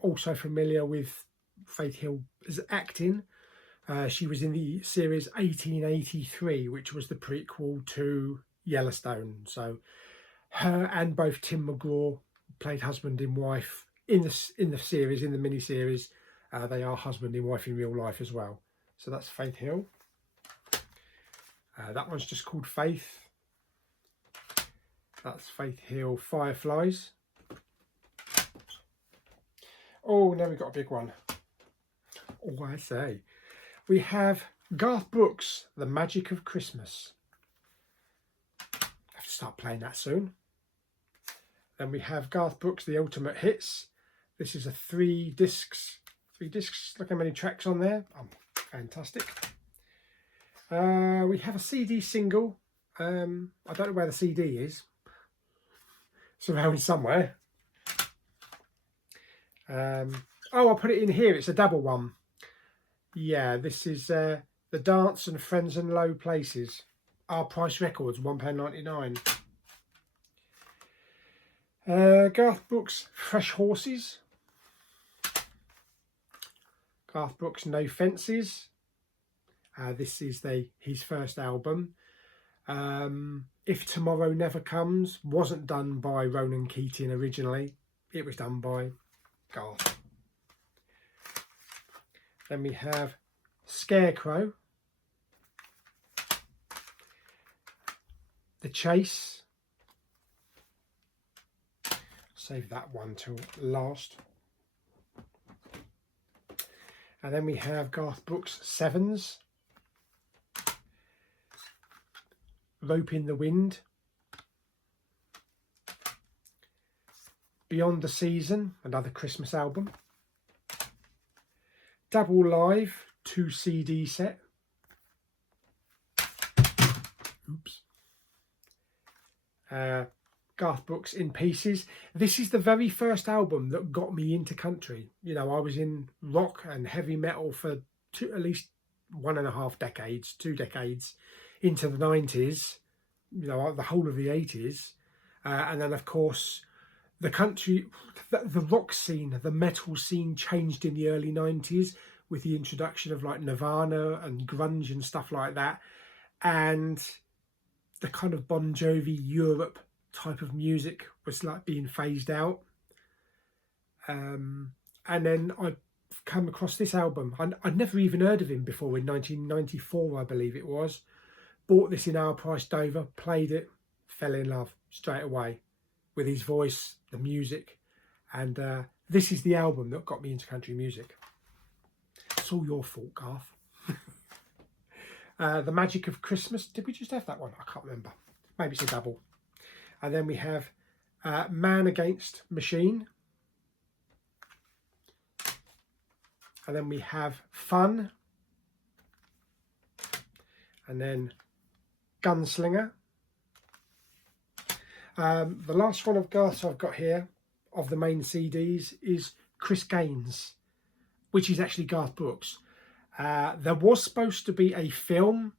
also familiar with Faith Hill's acting, she was in the series 1883, which was the prequel to Yellowstone. So her and both Tim McGraw played husband and wife in the series, in the mini-series. They are husband and wife in real life as well. So that's Faith Hill. That one's just called Faith. That's Faith Hill Fireflies. Oh, now we've got a big one. Oh, I say. We have Garth Brooks, The Magic of Christmas. I have to start playing that soon. Then we have Garth Brooks, The Ultimate Hits. This is a 3 discs. Look how many tracks on there. Oh, fantastic. We have a CD single. I don't know where the CD is. It's around somewhere. Oh, I'll put it in here. It's a double one. Yeah, this is The Dance and Friends and Low Places. Our Price Records, £1.99. Garth Brooks, Fresh Horses. Garth Brooks, No Fences. This is his first album. If Tomorrow Never Comes wasn't done by Ronan Keating originally. It was done by Garth. Then we have Scarecrow. The Chase. Save that one till last. And then we have Garth Brooks' Sevens. Rope in the Wind. Beyond the Season, another Christmas album. Double Live, 2 CD set. Oops. Garth Brooks, In Pieces. This is the very first album that got me into country. You know, I was in rock and heavy metal for at least 1.5 decades, 2 decades, into the 90s, you know, the whole of the 80s. And then, of course, the country, the rock scene, the metal scene changed in the early 90s with the introduction of like Nirvana and grunge and stuff like that. And the kind of Bon Jovi Europe type of music was like being phased out. And then I come across this album. I'd never even heard of him before in 1994, I believe it was. Bought this in Our Price Dover, played it, fell in love straight away with his voice, the music. And this is the album that got me into country music. It's all your fault, Garth. The Magic of Christmas. Did we just have that one? I can't remember. Maybe it's a double. And then we have Man Against Machine. And then we have Fun. And then Gunslinger. The last one of Garth's I've got here, of the main CDs, is Chris Gaines, which is actually Garth Brooks. There was supposed to be a film,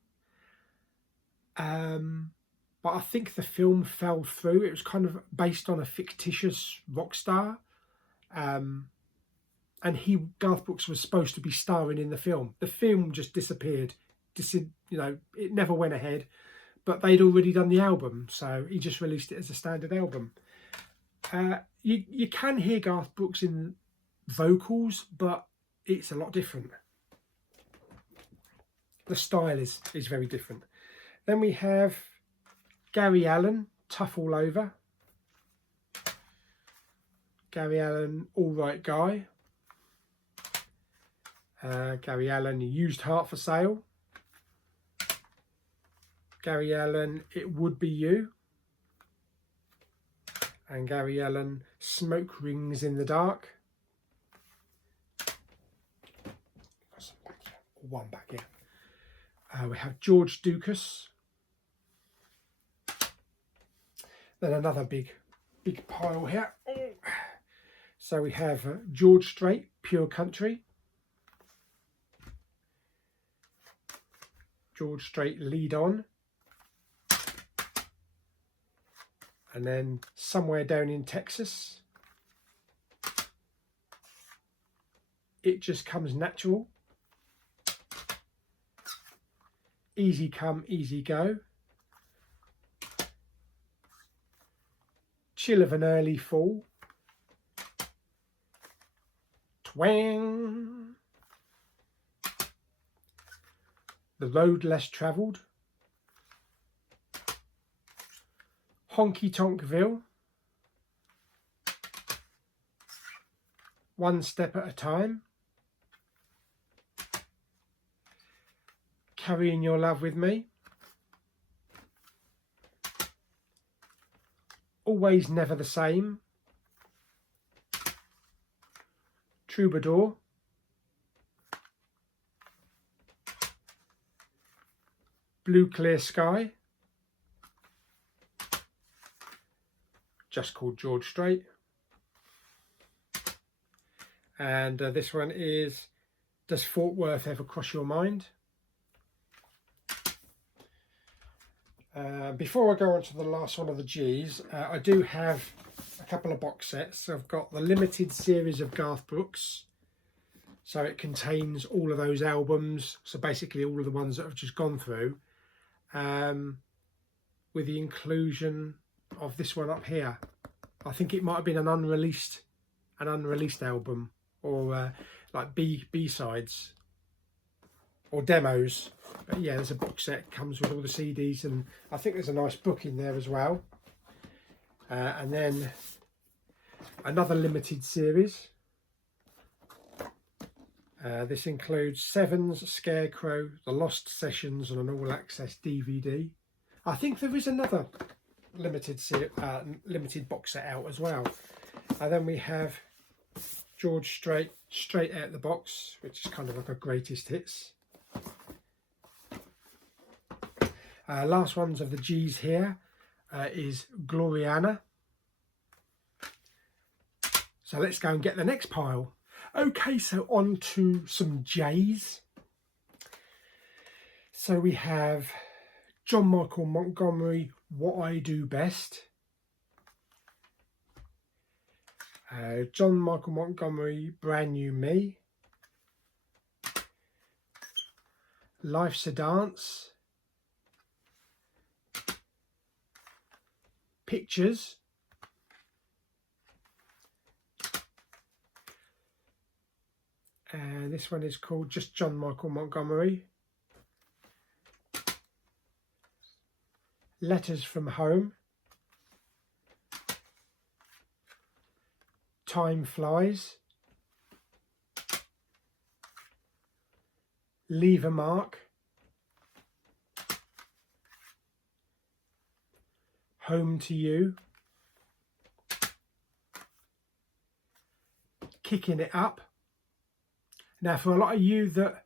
but I think the film fell through. It was kind of based on a fictitious rock star. And Garth Brooks was supposed to be starring in the film. The film just disappeared. You know, it never went ahead. But they'd already done the album, so he just released it as a standard album. You can hear Garth Brooks in vocals, but it's a lot different. The style is very different. Then we have Gary Allan, Tough All Over. Gary Allan, All Right Guy. Gary Allan, Used Heart for Sale. Gary Allan, It Would Be You. And Gary Allan, Smoke Rings in the Dark. Got some back here. One back here. We have George Dukas. Then another big pile here. Oh. So we have George Strait, Pure Country. George Strait, Lead On. And then Somewhere Down in Texas. it just comes natural. Easy come, easy go. Chill of an early fall. Twang. The road less travelled. Honky Tonkville. One step at a time. Carrying your love with me. Always never the same. Troubadour. Blue Clear Sky. Just Called George Strait. And this one is Does Fort Worth Ever Cross Your Mind? Before I go on to the last one of the G's, I do have a couple of box sets. I've got the limited series of Garth Brooks. So it contains all of those albums. So basically all of the ones that I've just gone through. With the inclusion of this one up here. I think it might have been an unreleased album, or like B-sides or demos. But yeah, there's a box set, comes with all the CDs, and I think there's a nice book in there as well. And then another limited series. This includes Sevens, Scarecrow, The Lost Sessions, and an all-access DVD. I think there is another limited box set out as well. And then we have George Strait, Straight Out the Box, which is kind of like a greatest hits. Last ones of the G's here is Gloriana. So let's go and get the next pile. Okay, so on to some J's. So we have John Michael Montgomery, What I Do Best. John Michael Montgomery, Brand New Me. Life's a Dance. Pictures. And this one is called just John Michael Montgomery. Letters from Home. Time Flies. Leave a Mark. Home to You. Kicking It Up. Now, for a lot of you that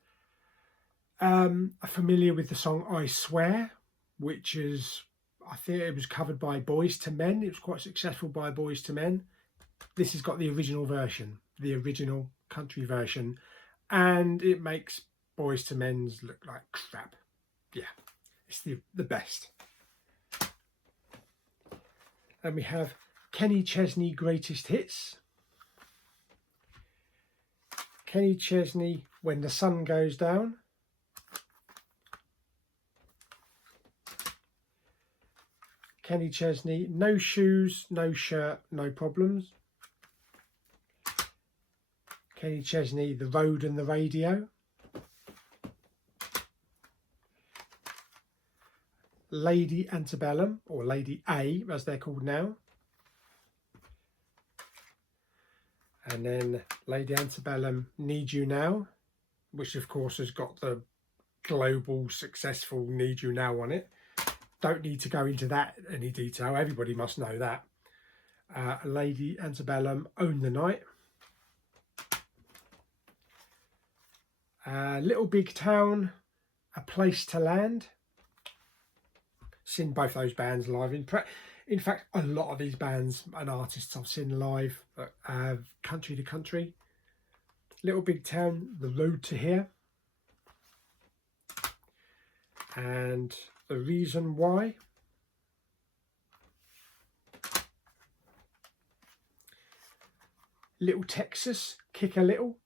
are familiar with the song I Swear, which is, I think it was covered by Boys to Men. It was quite successful by Boys to Men. This has got the original version, the original country version, and it makes Boys to Men's look like crap. Yeah, it's the best. And we have Kenny Chesney Greatest Hits. Kenny Chesney, When the Sun Goes Down. Kenny Chesney, No Shoes, No Shirt, No Problems. Kenny Chesney, The Road and the Radio. Lady Antebellum, or Lady A as they're called now. And then Lady Antebellum, Need You Now, which of course has got the global successful Need You Now on it. Don't need to go into that in any detail, everybody must know that. Lady Antebellum, Own the Night. Little Big Town, A Place to Land. Seen both those bands live. In fact, a lot of these bands and artists I've seen live, country to country. Little Big Town, The Road to Here. And The Reason Why. Little Texas, Kick a Little.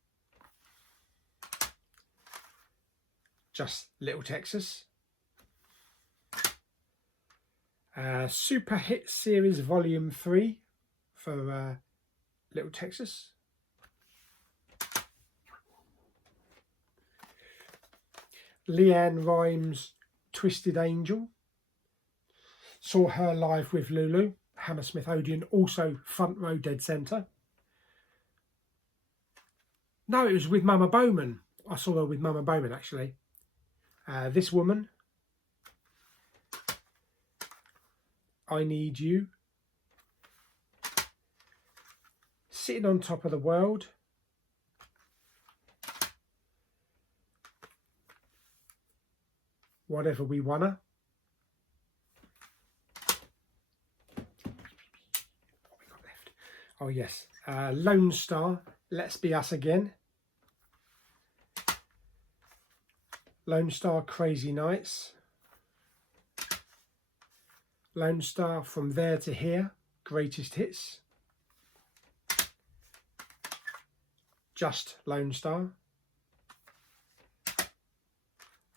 just Little Texas. Super Hit Series Volume 3 for Little Texas. Leanne Rimes' Twisted Angel. Saw her live with Lulu. Hammersmith Odeon, also front row dead centre. No, it was with Mama Bowman. I saw her with Mama Bowman actually. This Woman. I Need You. Sitting on Top of the World. Whatever We Wanna. What we got left? Oh yes, Lone Star, Let's Be Us Again. Lone Star, Crazy Nights. Lone Star, From There to Here, Greatest Hits. Just Lone Star.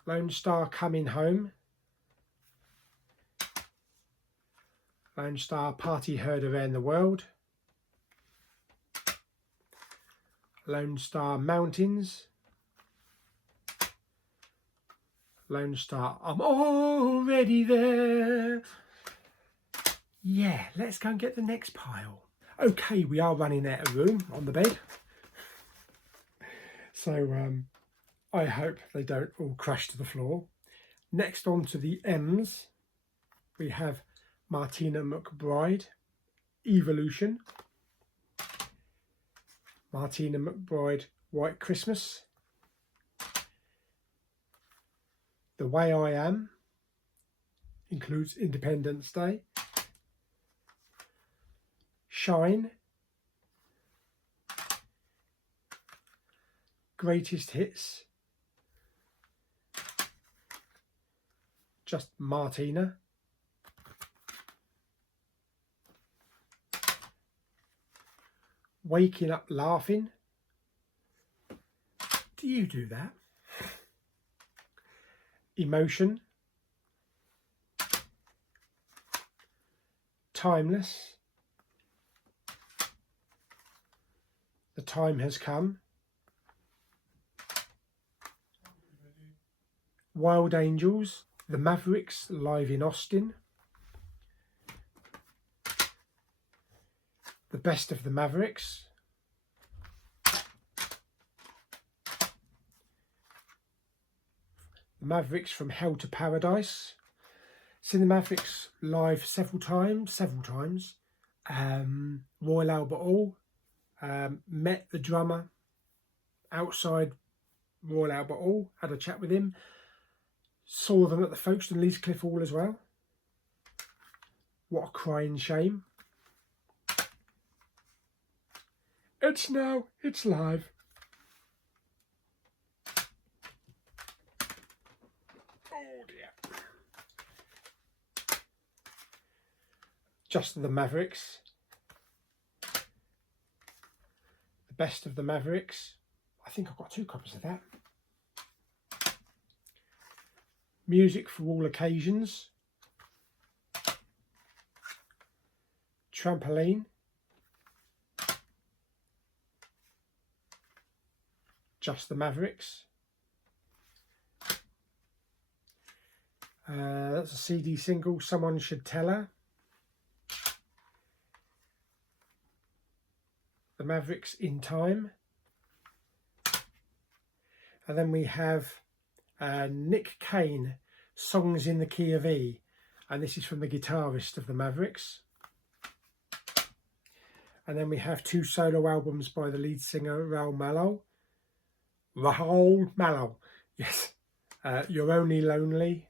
Lone Star, Coming Home. Lone Star, Party Heard Around the World. Lone Star, Mountains. Lone Star, I'm Already There. Yeah, let's go and get the next pile. Okay, we are running out of room on the bed. So I hope they don't all crash to the floor. Next on to the M's, we have Martina McBride, Evolution. Martina McBride, White Christmas. The Way I Am, includes Independence Day. Shine. Greatest Hits. Just Martina. Waking Up Laughing. Do you do that? Emotion. Timeless. The Time Has Come. Wild Angels. The Mavericks live in Austin. The Best of the Mavericks. The Mavericks from Hell to Paradise. Seen the Mavericks live several times. Royal Albert Hall. Met the drummer outside Royal Albert Hall. Had a chat with him. Saw them at the Folkestone Leescliffe Hall as well. What a crying shame. It's now, it's live. Oh dear. Just the Mavericks. The Best of the Mavericks. I think I've got 2 copies of that. Music for All Occasions. Trampoline. Just the Mavericks. That's a CD single, Someone Should Tell Her. The Mavericks, In Time. And then we have Nick Kane, Songs in the Key of E. And this is from the guitarist of the Mavericks. And then we have 2 solo albums by the lead singer, Raoul Mallow. Yes. You're Only Lonely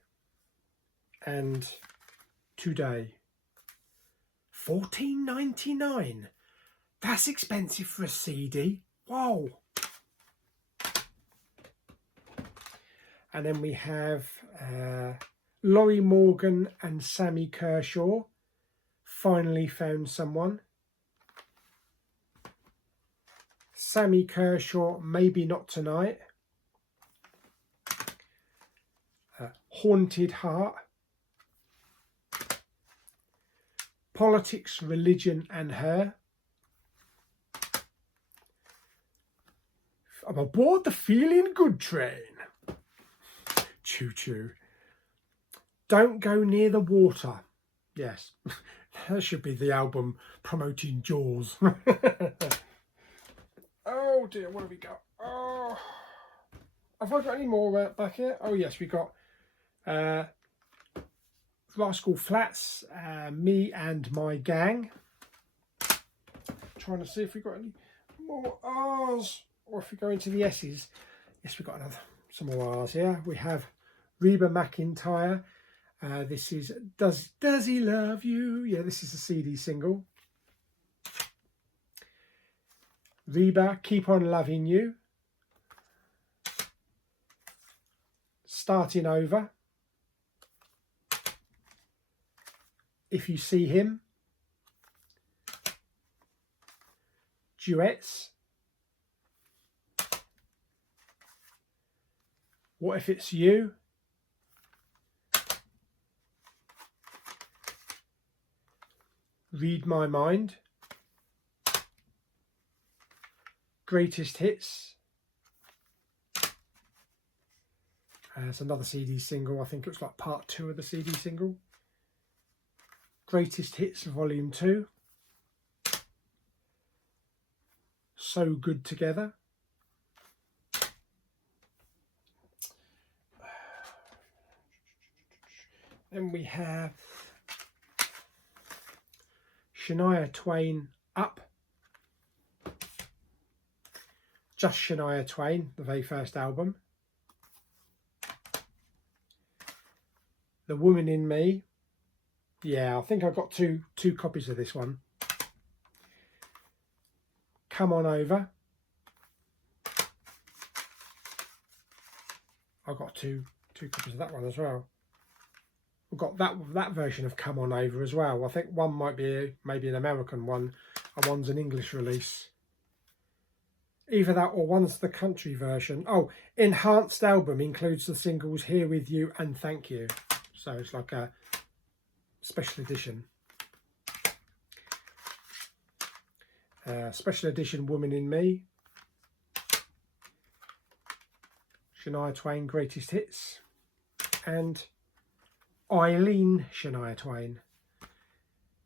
and Today. $14.99. That's expensive for a CD. Whoa. And then we have Laurie Morgan and Sammy Kershaw, Finally Found Someone. Sammy Kershaw, Maybe Not Tonight. Haunted Heart, Politics, Religion and Her, I'm aboard the Feeling Good train, Choo Choo, Don't Go Near the Water. Yes, that should be the album promoting Jaws. Oh dear, what have we got? Oh, have I got any more back here? Oh yes, we got Rascal Flatts, Me and My Gang. Trying to see if we got any more R's, or if we go into the S's. Yes, we've got some more R's here. We have Reba McEntire. This is Does He Love You? Yeah, this is a CD single. Reba, Keep On Loving You. Starting Over. If You See Him. Duets. What If It's You? Read My Mind. Greatest Hits. It's another CD single. I think it was like part 2 of the CD single. Greatest Hits Volume 2. So Good Together. Then we have Shania Twain, Up. Just Shania Twain, the very first album. The Woman in Me. Yeah, I think I've got two copies of this one. Come On Over. I've got two copies of that one as well. We've got that version of Come On Over as well. I think one might be maybe an American one, and one's an English release. Either that or one's the country version. Oh, enhanced album includes the singles Here With You and Thank You. So it's like a special edition. Special edition Woman in Me. Shania Twain Greatest Hits. And Eileen Shania Twain.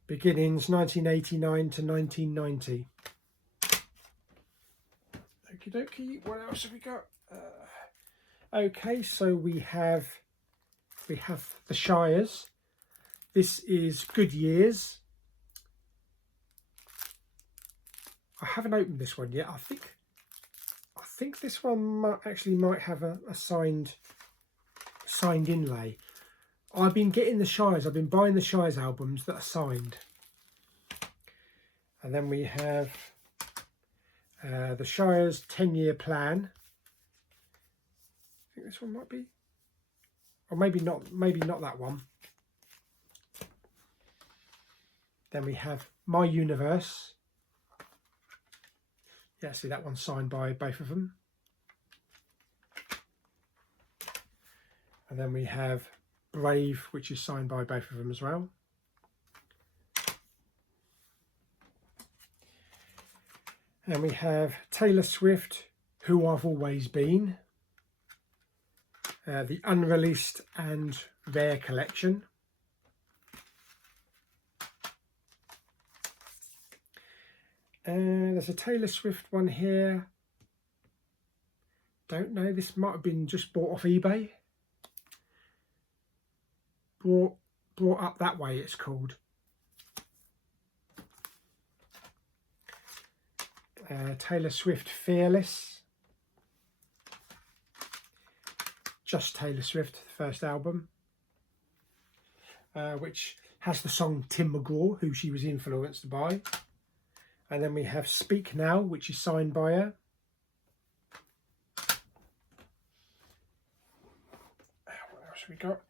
Beginnings 1989 to 1990. Okie dokie, what else have we got? Okay, so we have the Shires. This is Good Years. I haven't opened this one yet. I think this one might have a signed inlay. I've been getting the Shires. I've been buying the Shires albums that are signed. And then we have the Shires 10-year plan. I think this one might be, or maybe not. Maybe not that one. Then we have My Universe. Yeah, see that one's signed by both of them. And then we have Brave, which is signed by both of them as well. And we have Taylor Swift, Who I've Always Been. The Unreleased and Rare Collection. And there's a Taylor Swift one here. Don't know, this might have been just bought off eBay. Brought Up That Way, it's called. Taylor Swift Fearless. Just Taylor Swift, the first album. Which has the song Tim McGraw, who she was influenced by. And then we have Speak Now, which is signed by her. What else have we got?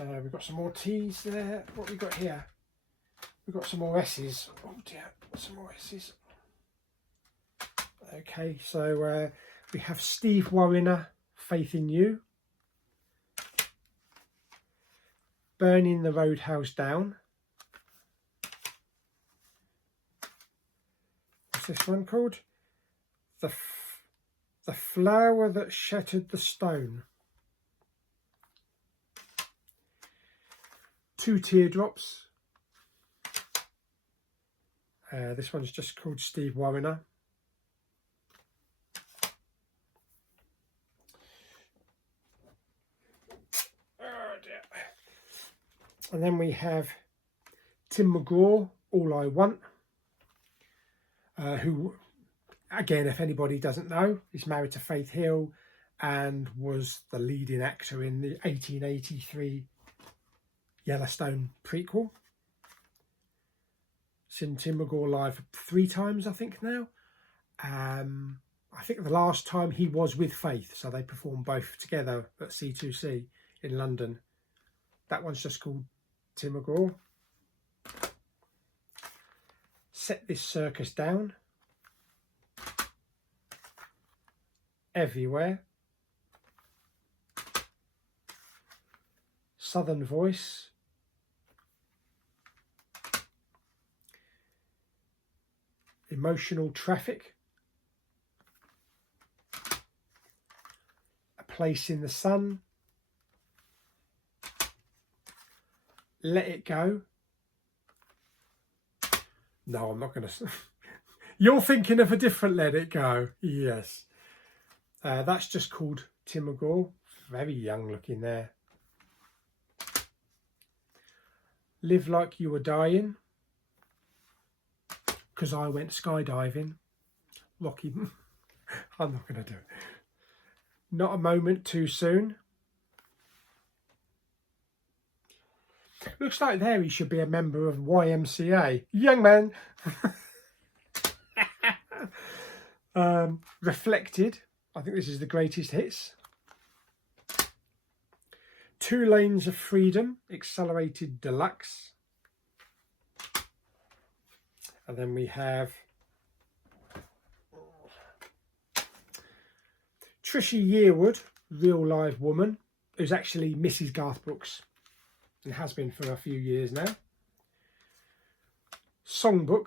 We've got some more T's there. What have we got here? We've got some more S's. Oh dear, some more S's. Okay, so we have Steve Wariner, Faith in You. Burning the Roadhouse Down. What's this one called? The Flower That Shattered the Stone. Two Teardrops. This one's just called Steve Wariner. Oh dear. And then we have Tim McGraw, All I Want, who, again, if anybody doesn't know, is married to Faith Hill and was the leading actor in the 1883 Yellowstone prequel. Seen Tim McGraw live 3 times, I think, now. I think the last time he was with Faith, so they performed both together at C2C in London. That one's just called Tim McGraw. Set This Circus Down. Everywhere. Southern Voice. Emotional Traffic. A Place in the Sun. Let It Go. No, I'm not going to. You're thinking of a different Let It Go. Yes. That's just called Tim McGraw. Very young looking there. Live Like You Were Dying. Because I went skydiving. Rocky. I'm not going to do it. Not a Moment Too Soon. Looks like there he should be a member of YMCA. Young man. Reflected. I think this is the Greatest Hits. 2 Lanes of Freedom, Accelerated Deluxe. And then we have Trisha Yearwood, Real Live Woman, who's actually Mrs. Garth Brooks and has been for a few years now. Songbook.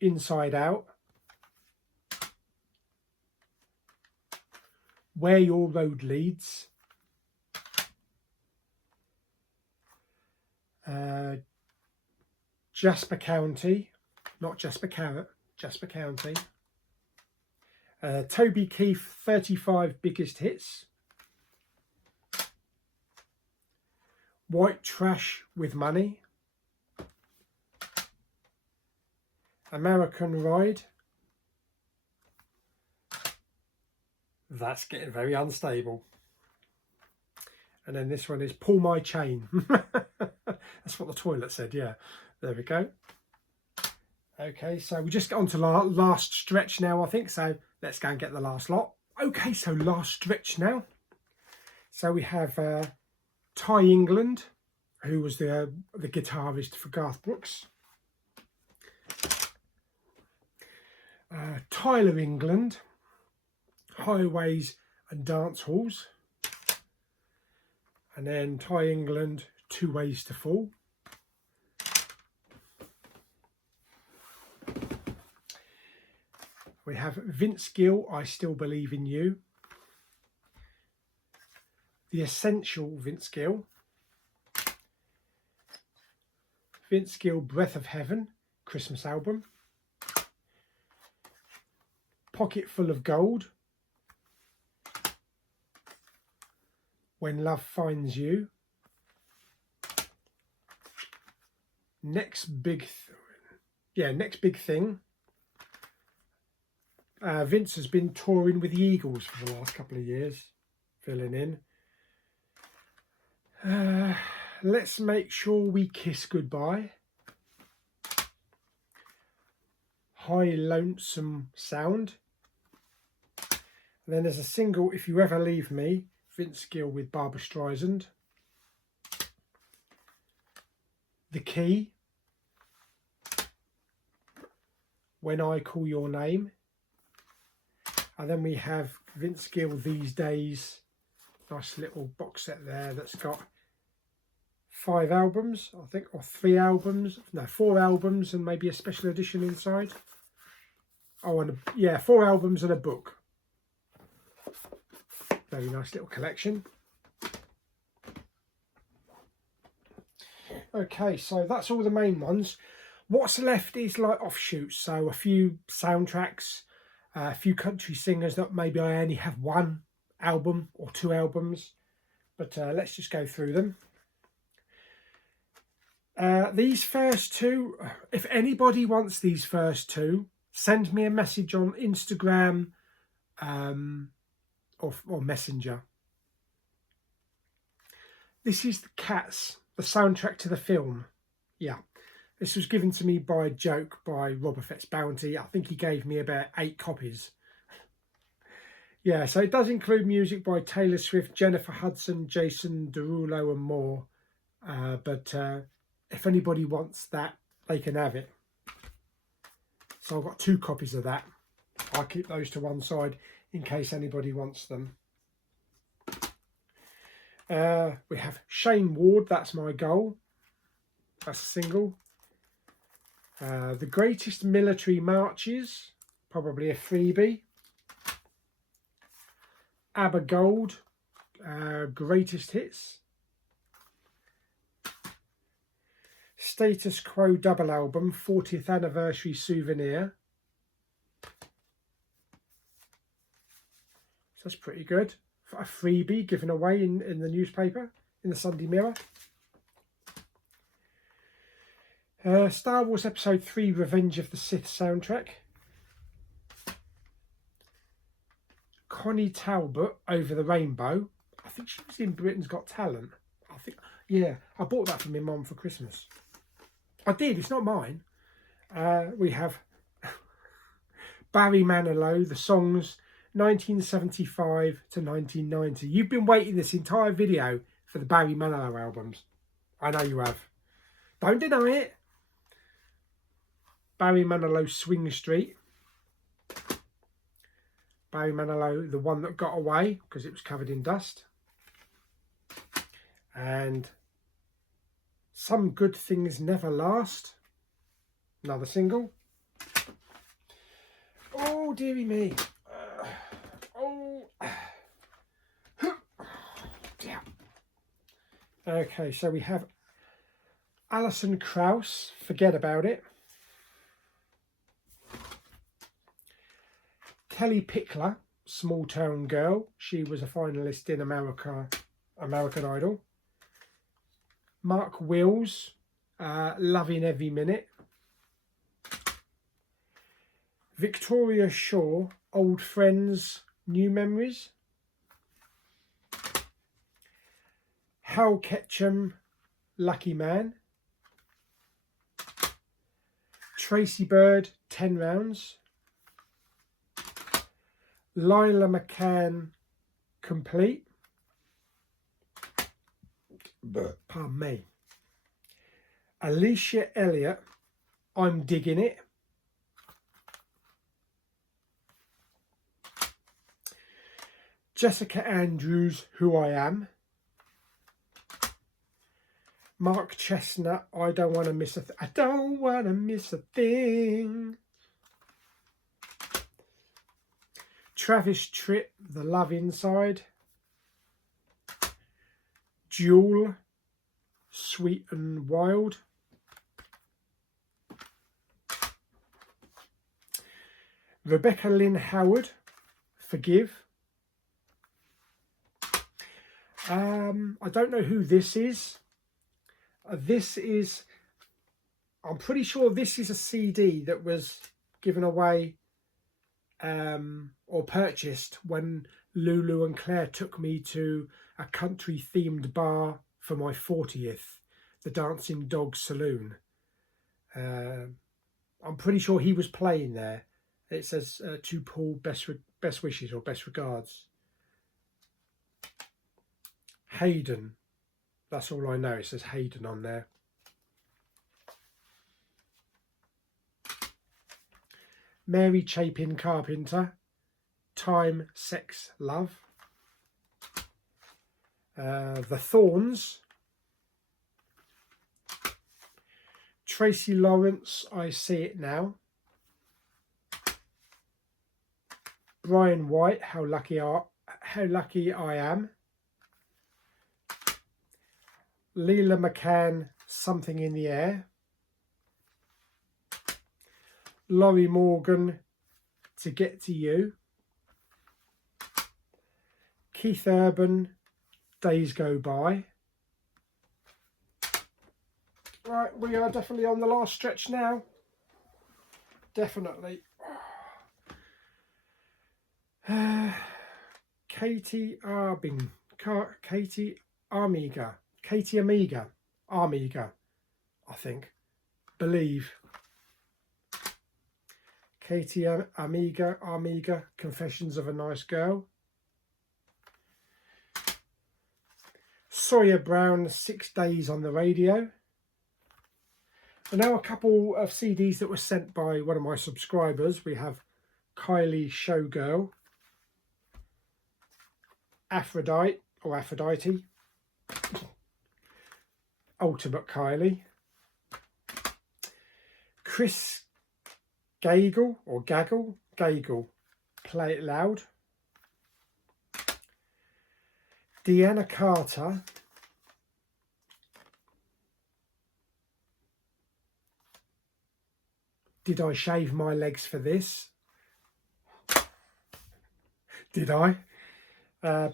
Inside Out. Where Your Road Leads. Jasper County, not Jasper Carrot, Jasper County. Toby Keith, 35 Biggest Hits. White Trash with Money. American Ride. That's getting very unstable. And then this one is Pull My Chain. That's what the toilet said, yeah. There we go. Okay, so we just get on to last stretch now, I think. So let's go and get the last lot. Okay, so last stretch now. So we have Ty England, who was the guitarist for Garth Brooks. Tyler England, Highways and Dance Halls. And then Ty England, 2 Ways to Fall. We have Vince Gill, I Still Believe in You. The Essential Vince Gill. Vince Gill, Breath of Heaven, Christmas album. Pocket Full of Gold. When Love Finds You. Next Big Thing. Vince has been touring with the Eagles for the last couple of years, filling in. Let's Make Sure We Kiss Goodbye. High Lonesome Sound. And then there's a single, If You Ever Leave Me, Vince Gill with Barbra Streisand. The Key. When I Call Your Name. And then we have Vince Gill, These Days, Nice little box set there that's got 5 albums, I think, or 3 albums. No, 4 albums and maybe a special edition inside. Oh, and yeah, 4 albums and a book. Very nice little collection. Okay, so that's all the main ones. What's left is like offshoots, so a few soundtracks, a few country singers that maybe I only have 1 album or 2 albums, but let's just go through them. These first 2, if anybody wants these first 2, send me a message on Instagram or Messenger. This is the Cats, the soundtrack to the film. Yeah, this was given to me by a joke by Robert Fett's Bounty. I think he gave me about 8 copies. Yeah, so it does include music by Taylor Swift, Jennifer Hudson, Jason Derulo and more. But if anybody wants that, they can have it. So I've got 2 copies of that. I'll keep those to one side in case anybody wants them. We have Shane Ward, That's My Goal. That's a single. The Greatest Military Marches, probably a freebie. ABBA Gold, Greatest Hits. Status Quo double album, 40th anniversary souvenir. So that's pretty good. A freebie given away in the newspaper, in the Sunday Mirror. Star Wars Episode 3 Revenge of the Sith soundtrack. Connie Talbot, Over the Rainbow. I think she was in Britain's Got Talent. I think, yeah, I bought that for my mum for Christmas. I did, it's not mine. We have Barry Manilow, the songs 1975 to 1990. You've been waiting this entire video for the Barry Manilow albums. I know you have. Don't deny it. Barry Manilow, Swing Street. Barry Manilow, The One That Got Away, because it was covered in dust. And Some Good Things Never Last. Another single. Oh, dearie me. Okay, so we have Alison Krauss, Forget About It. Kelly Pickler, Small Town Girl. She was a finalist in American Idol. Mark Wills, Loving Every Minute. Victoria Shaw, Old Friends, New Memories. Hal Ketchum, Lucky Man. Tracy Bird, 10 Rounds. Lila McCann, Complete. Pardon me. Alicia Elliott, I'm Digging It. Jessica Andrews, Who I Am. Mark Chestnut, I Don't Want to Miss a I Don't Want to Miss a Thing. Travis Tritt, The Love Inside. Jewel, Sweet and Wild. Rebecca Lynn Howard, Forgive. I don't know who this is. I'm pretty sure this is a CD that was given away or purchased when Lulu and Claire took me to a country themed bar for my 40th, the Dancing Dog Saloon. I'm pretty sure he was playing there. It says to Paul, best wishes or best regards. Hayden, that's all I know. It says Hayden on there. Mary Chapin Carpenter, Time, Sex, Love. The Thorns, Tracy Lawrence, I See It Now, Brian White, How Lucky I Am, Leela McCann, Something in the Air, Laurie Morgan, To Get to You, Keith Urban, Days Go By. Right, we are definitely on the last stretch now. Definitely. Katie Amiga, I think. Believe. Katie Amiga, Confessions of a Nice Girl. Sawyer Brown, 6 Days on the Radio. And now a couple of CDs that were sent by one of my subscribers. We have Kylie Showgirl, Aphrodite, Ultimate Kylie, Chris Gaggle, Play It Loud, Deanna Carter, Did I Shave My Legs for This? Did I?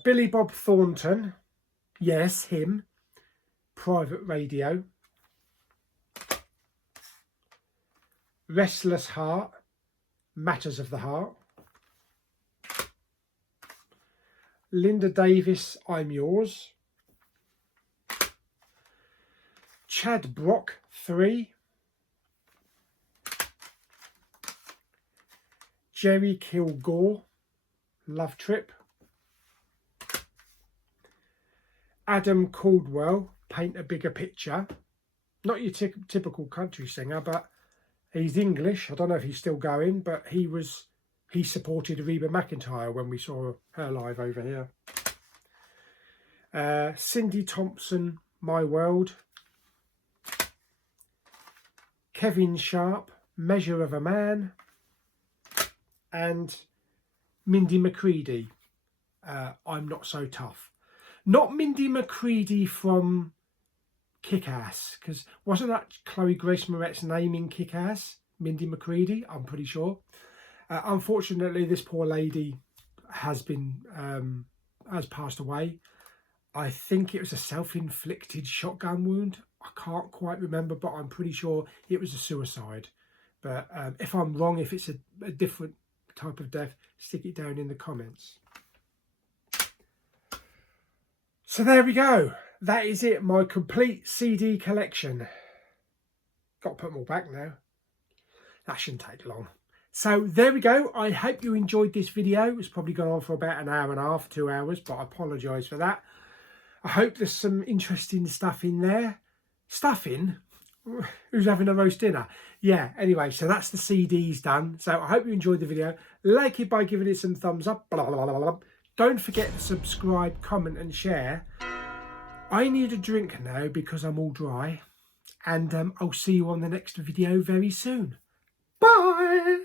Billy Bob Thornton, yes, him, Private Radio, Restless Heart, Matters of the Heart, Linda Davis, I'm Yours, Chad Brock, 3, Jerry Kilgore, Love Trip, Adam Caldwell, Paint a Bigger Picture. Not your typical country singer, but he's English. I don't know if he's still going, but he supported Reba McEntire when we saw her live over here. Cindy Thompson, My World. Kevin Sharp, Measure of a Man. And Mindy McCready, I'm Not So Tough. Not Mindy McCready from Kick-Ass, because wasn't that Chloe Grace Moretz's name in Kick-Ass? Mindy McCready, I'm pretty sure. Unfortunately, this poor lady has passed away. I think it was a self-inflicted shotgun wound. I can't quite remember, but I'm pretty sure it was a suicide. But if I'm wrong, if it's a different type of death, stick it down in the comments. So there we go. That is it, my complete CD collection. Got to put them all back now. That shouldn't take long. So there we go. I hope you enjoyed this video. It's probably gone on for about an hour and a half, 2 hours, but I apologise for that. I hope there's some interesting stuff in there. Stuffing? Who's having a roast dinner? Yeah, anyway, so that's the CDs done. So I hope you enjoyed the video. Like it by giving it some thumbs up. Blah, blah, blah, blah. Don't forget to subscribe, comment and share. I need a drink now because I'm all dry. And I'll see you on the next video very soon. Bye!